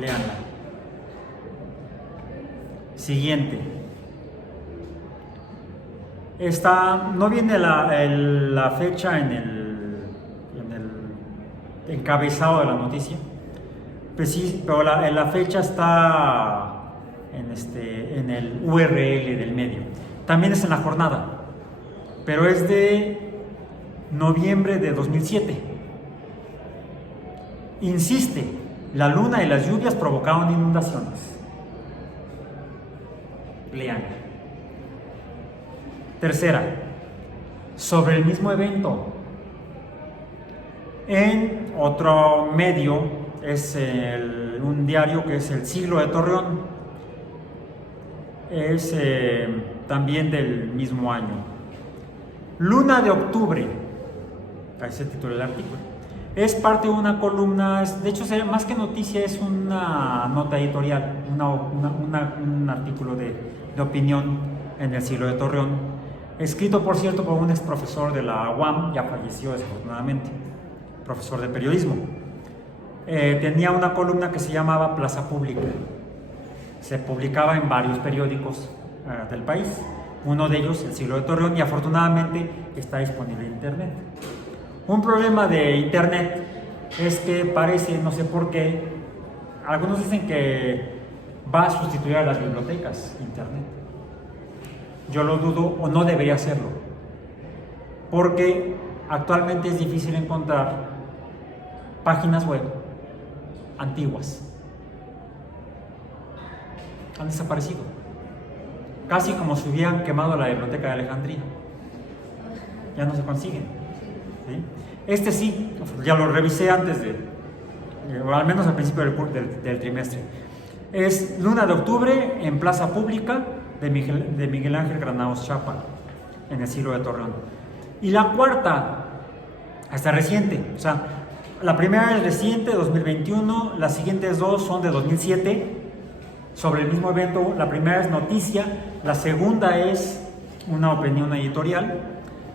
Leanla. Siguiente. No viene la fecha en el encabezado de la noticia, pues sí, pero la fecha está en el URL del medio. También es en la jornada, pero es de noviembre de 2007. Insiste, la luna y las lluvias provocaron inundaciones. Lean. Tercera, sobre el mismo evento, en otro medio, es un diario que es El Siglo de Torreón, es también del mismo año. Luna de octubre, ahí se titula el artículo, es parte de una columna, de hecho más que noticia es una nota editorial, un artículo de opinión en El Siglo de Torreón, escrito por cierto por un ex profesor de la UAM, ya falleció desafortunadamente, profesor de periodismo. Tenía una columna que se llamaba Plaza Pública, se publicaba en varios periódicos del país, uno de ellos El Siglo de Torreón, y afortunadamente está disponible en internet. Un problema de internet es que parece, no sé por qué, algunos dicen que va a sustituir a las bibliotecas internet. Yo lo dudo, o no debería hacerlo, porque actualmente es difícil encontrar páginas web antiguas. han desaparecido. Casi como si hubieran quemado la biblioteca de Alejandría. Ya no se consiguen. ¿Sí? Este sí, ya lo revisé antes o al menos al principio del trimestre. Es Luna de Octubre en Plaza Pública de Miguel Ángel Granados Chapa, en el siglo de Torreón. Y la cuarta, hasta reciente, o sea, la primera es reciente, 2021, las siguientes dos son de 2007, sobre el mismo evento. La primera es noticia, la segunda es una opinión editorial,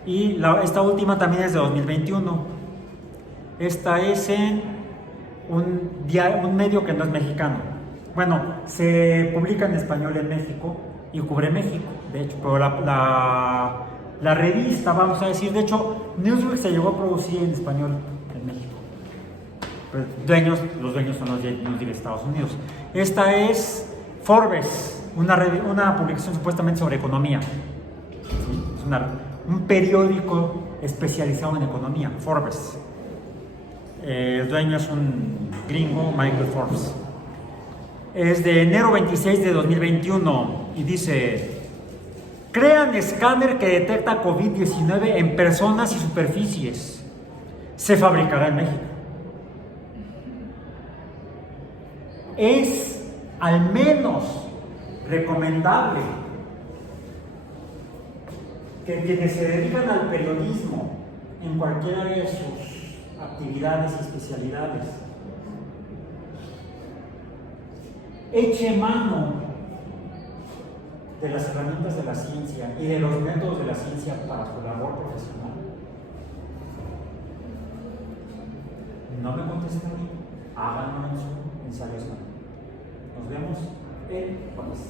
y esta última también es de 2021. Esta es en un medio que no es mexicano. Bueno, se publica en español en México y cubre México, de hecho, pero la revista, vamos a decir, de hecho, Newsweek se llegó a producir en español en México. Pero los dueños son los Newsweek de Estados Unidos. Esta es Forbes, una publicación supuestamente sobre economía. ¿Sí? Es un periódico especializado en economía, Forbes. El dueño es un gringo, Michael Forbes. Es de enero 26 de 2021 y dice: crean escáner que detecta COVID-19 en personas y superficies. Se fabricará en México. Es al menos recomendable que quienes se dedican al periodismo en cualquiera de sus actividades y especialidades eche mano de las herramientas de la ciencia y de los métodos de la ciencia para su labor profesional. No me contesten, háganlo en su ensayo. Nos vemos el jueves.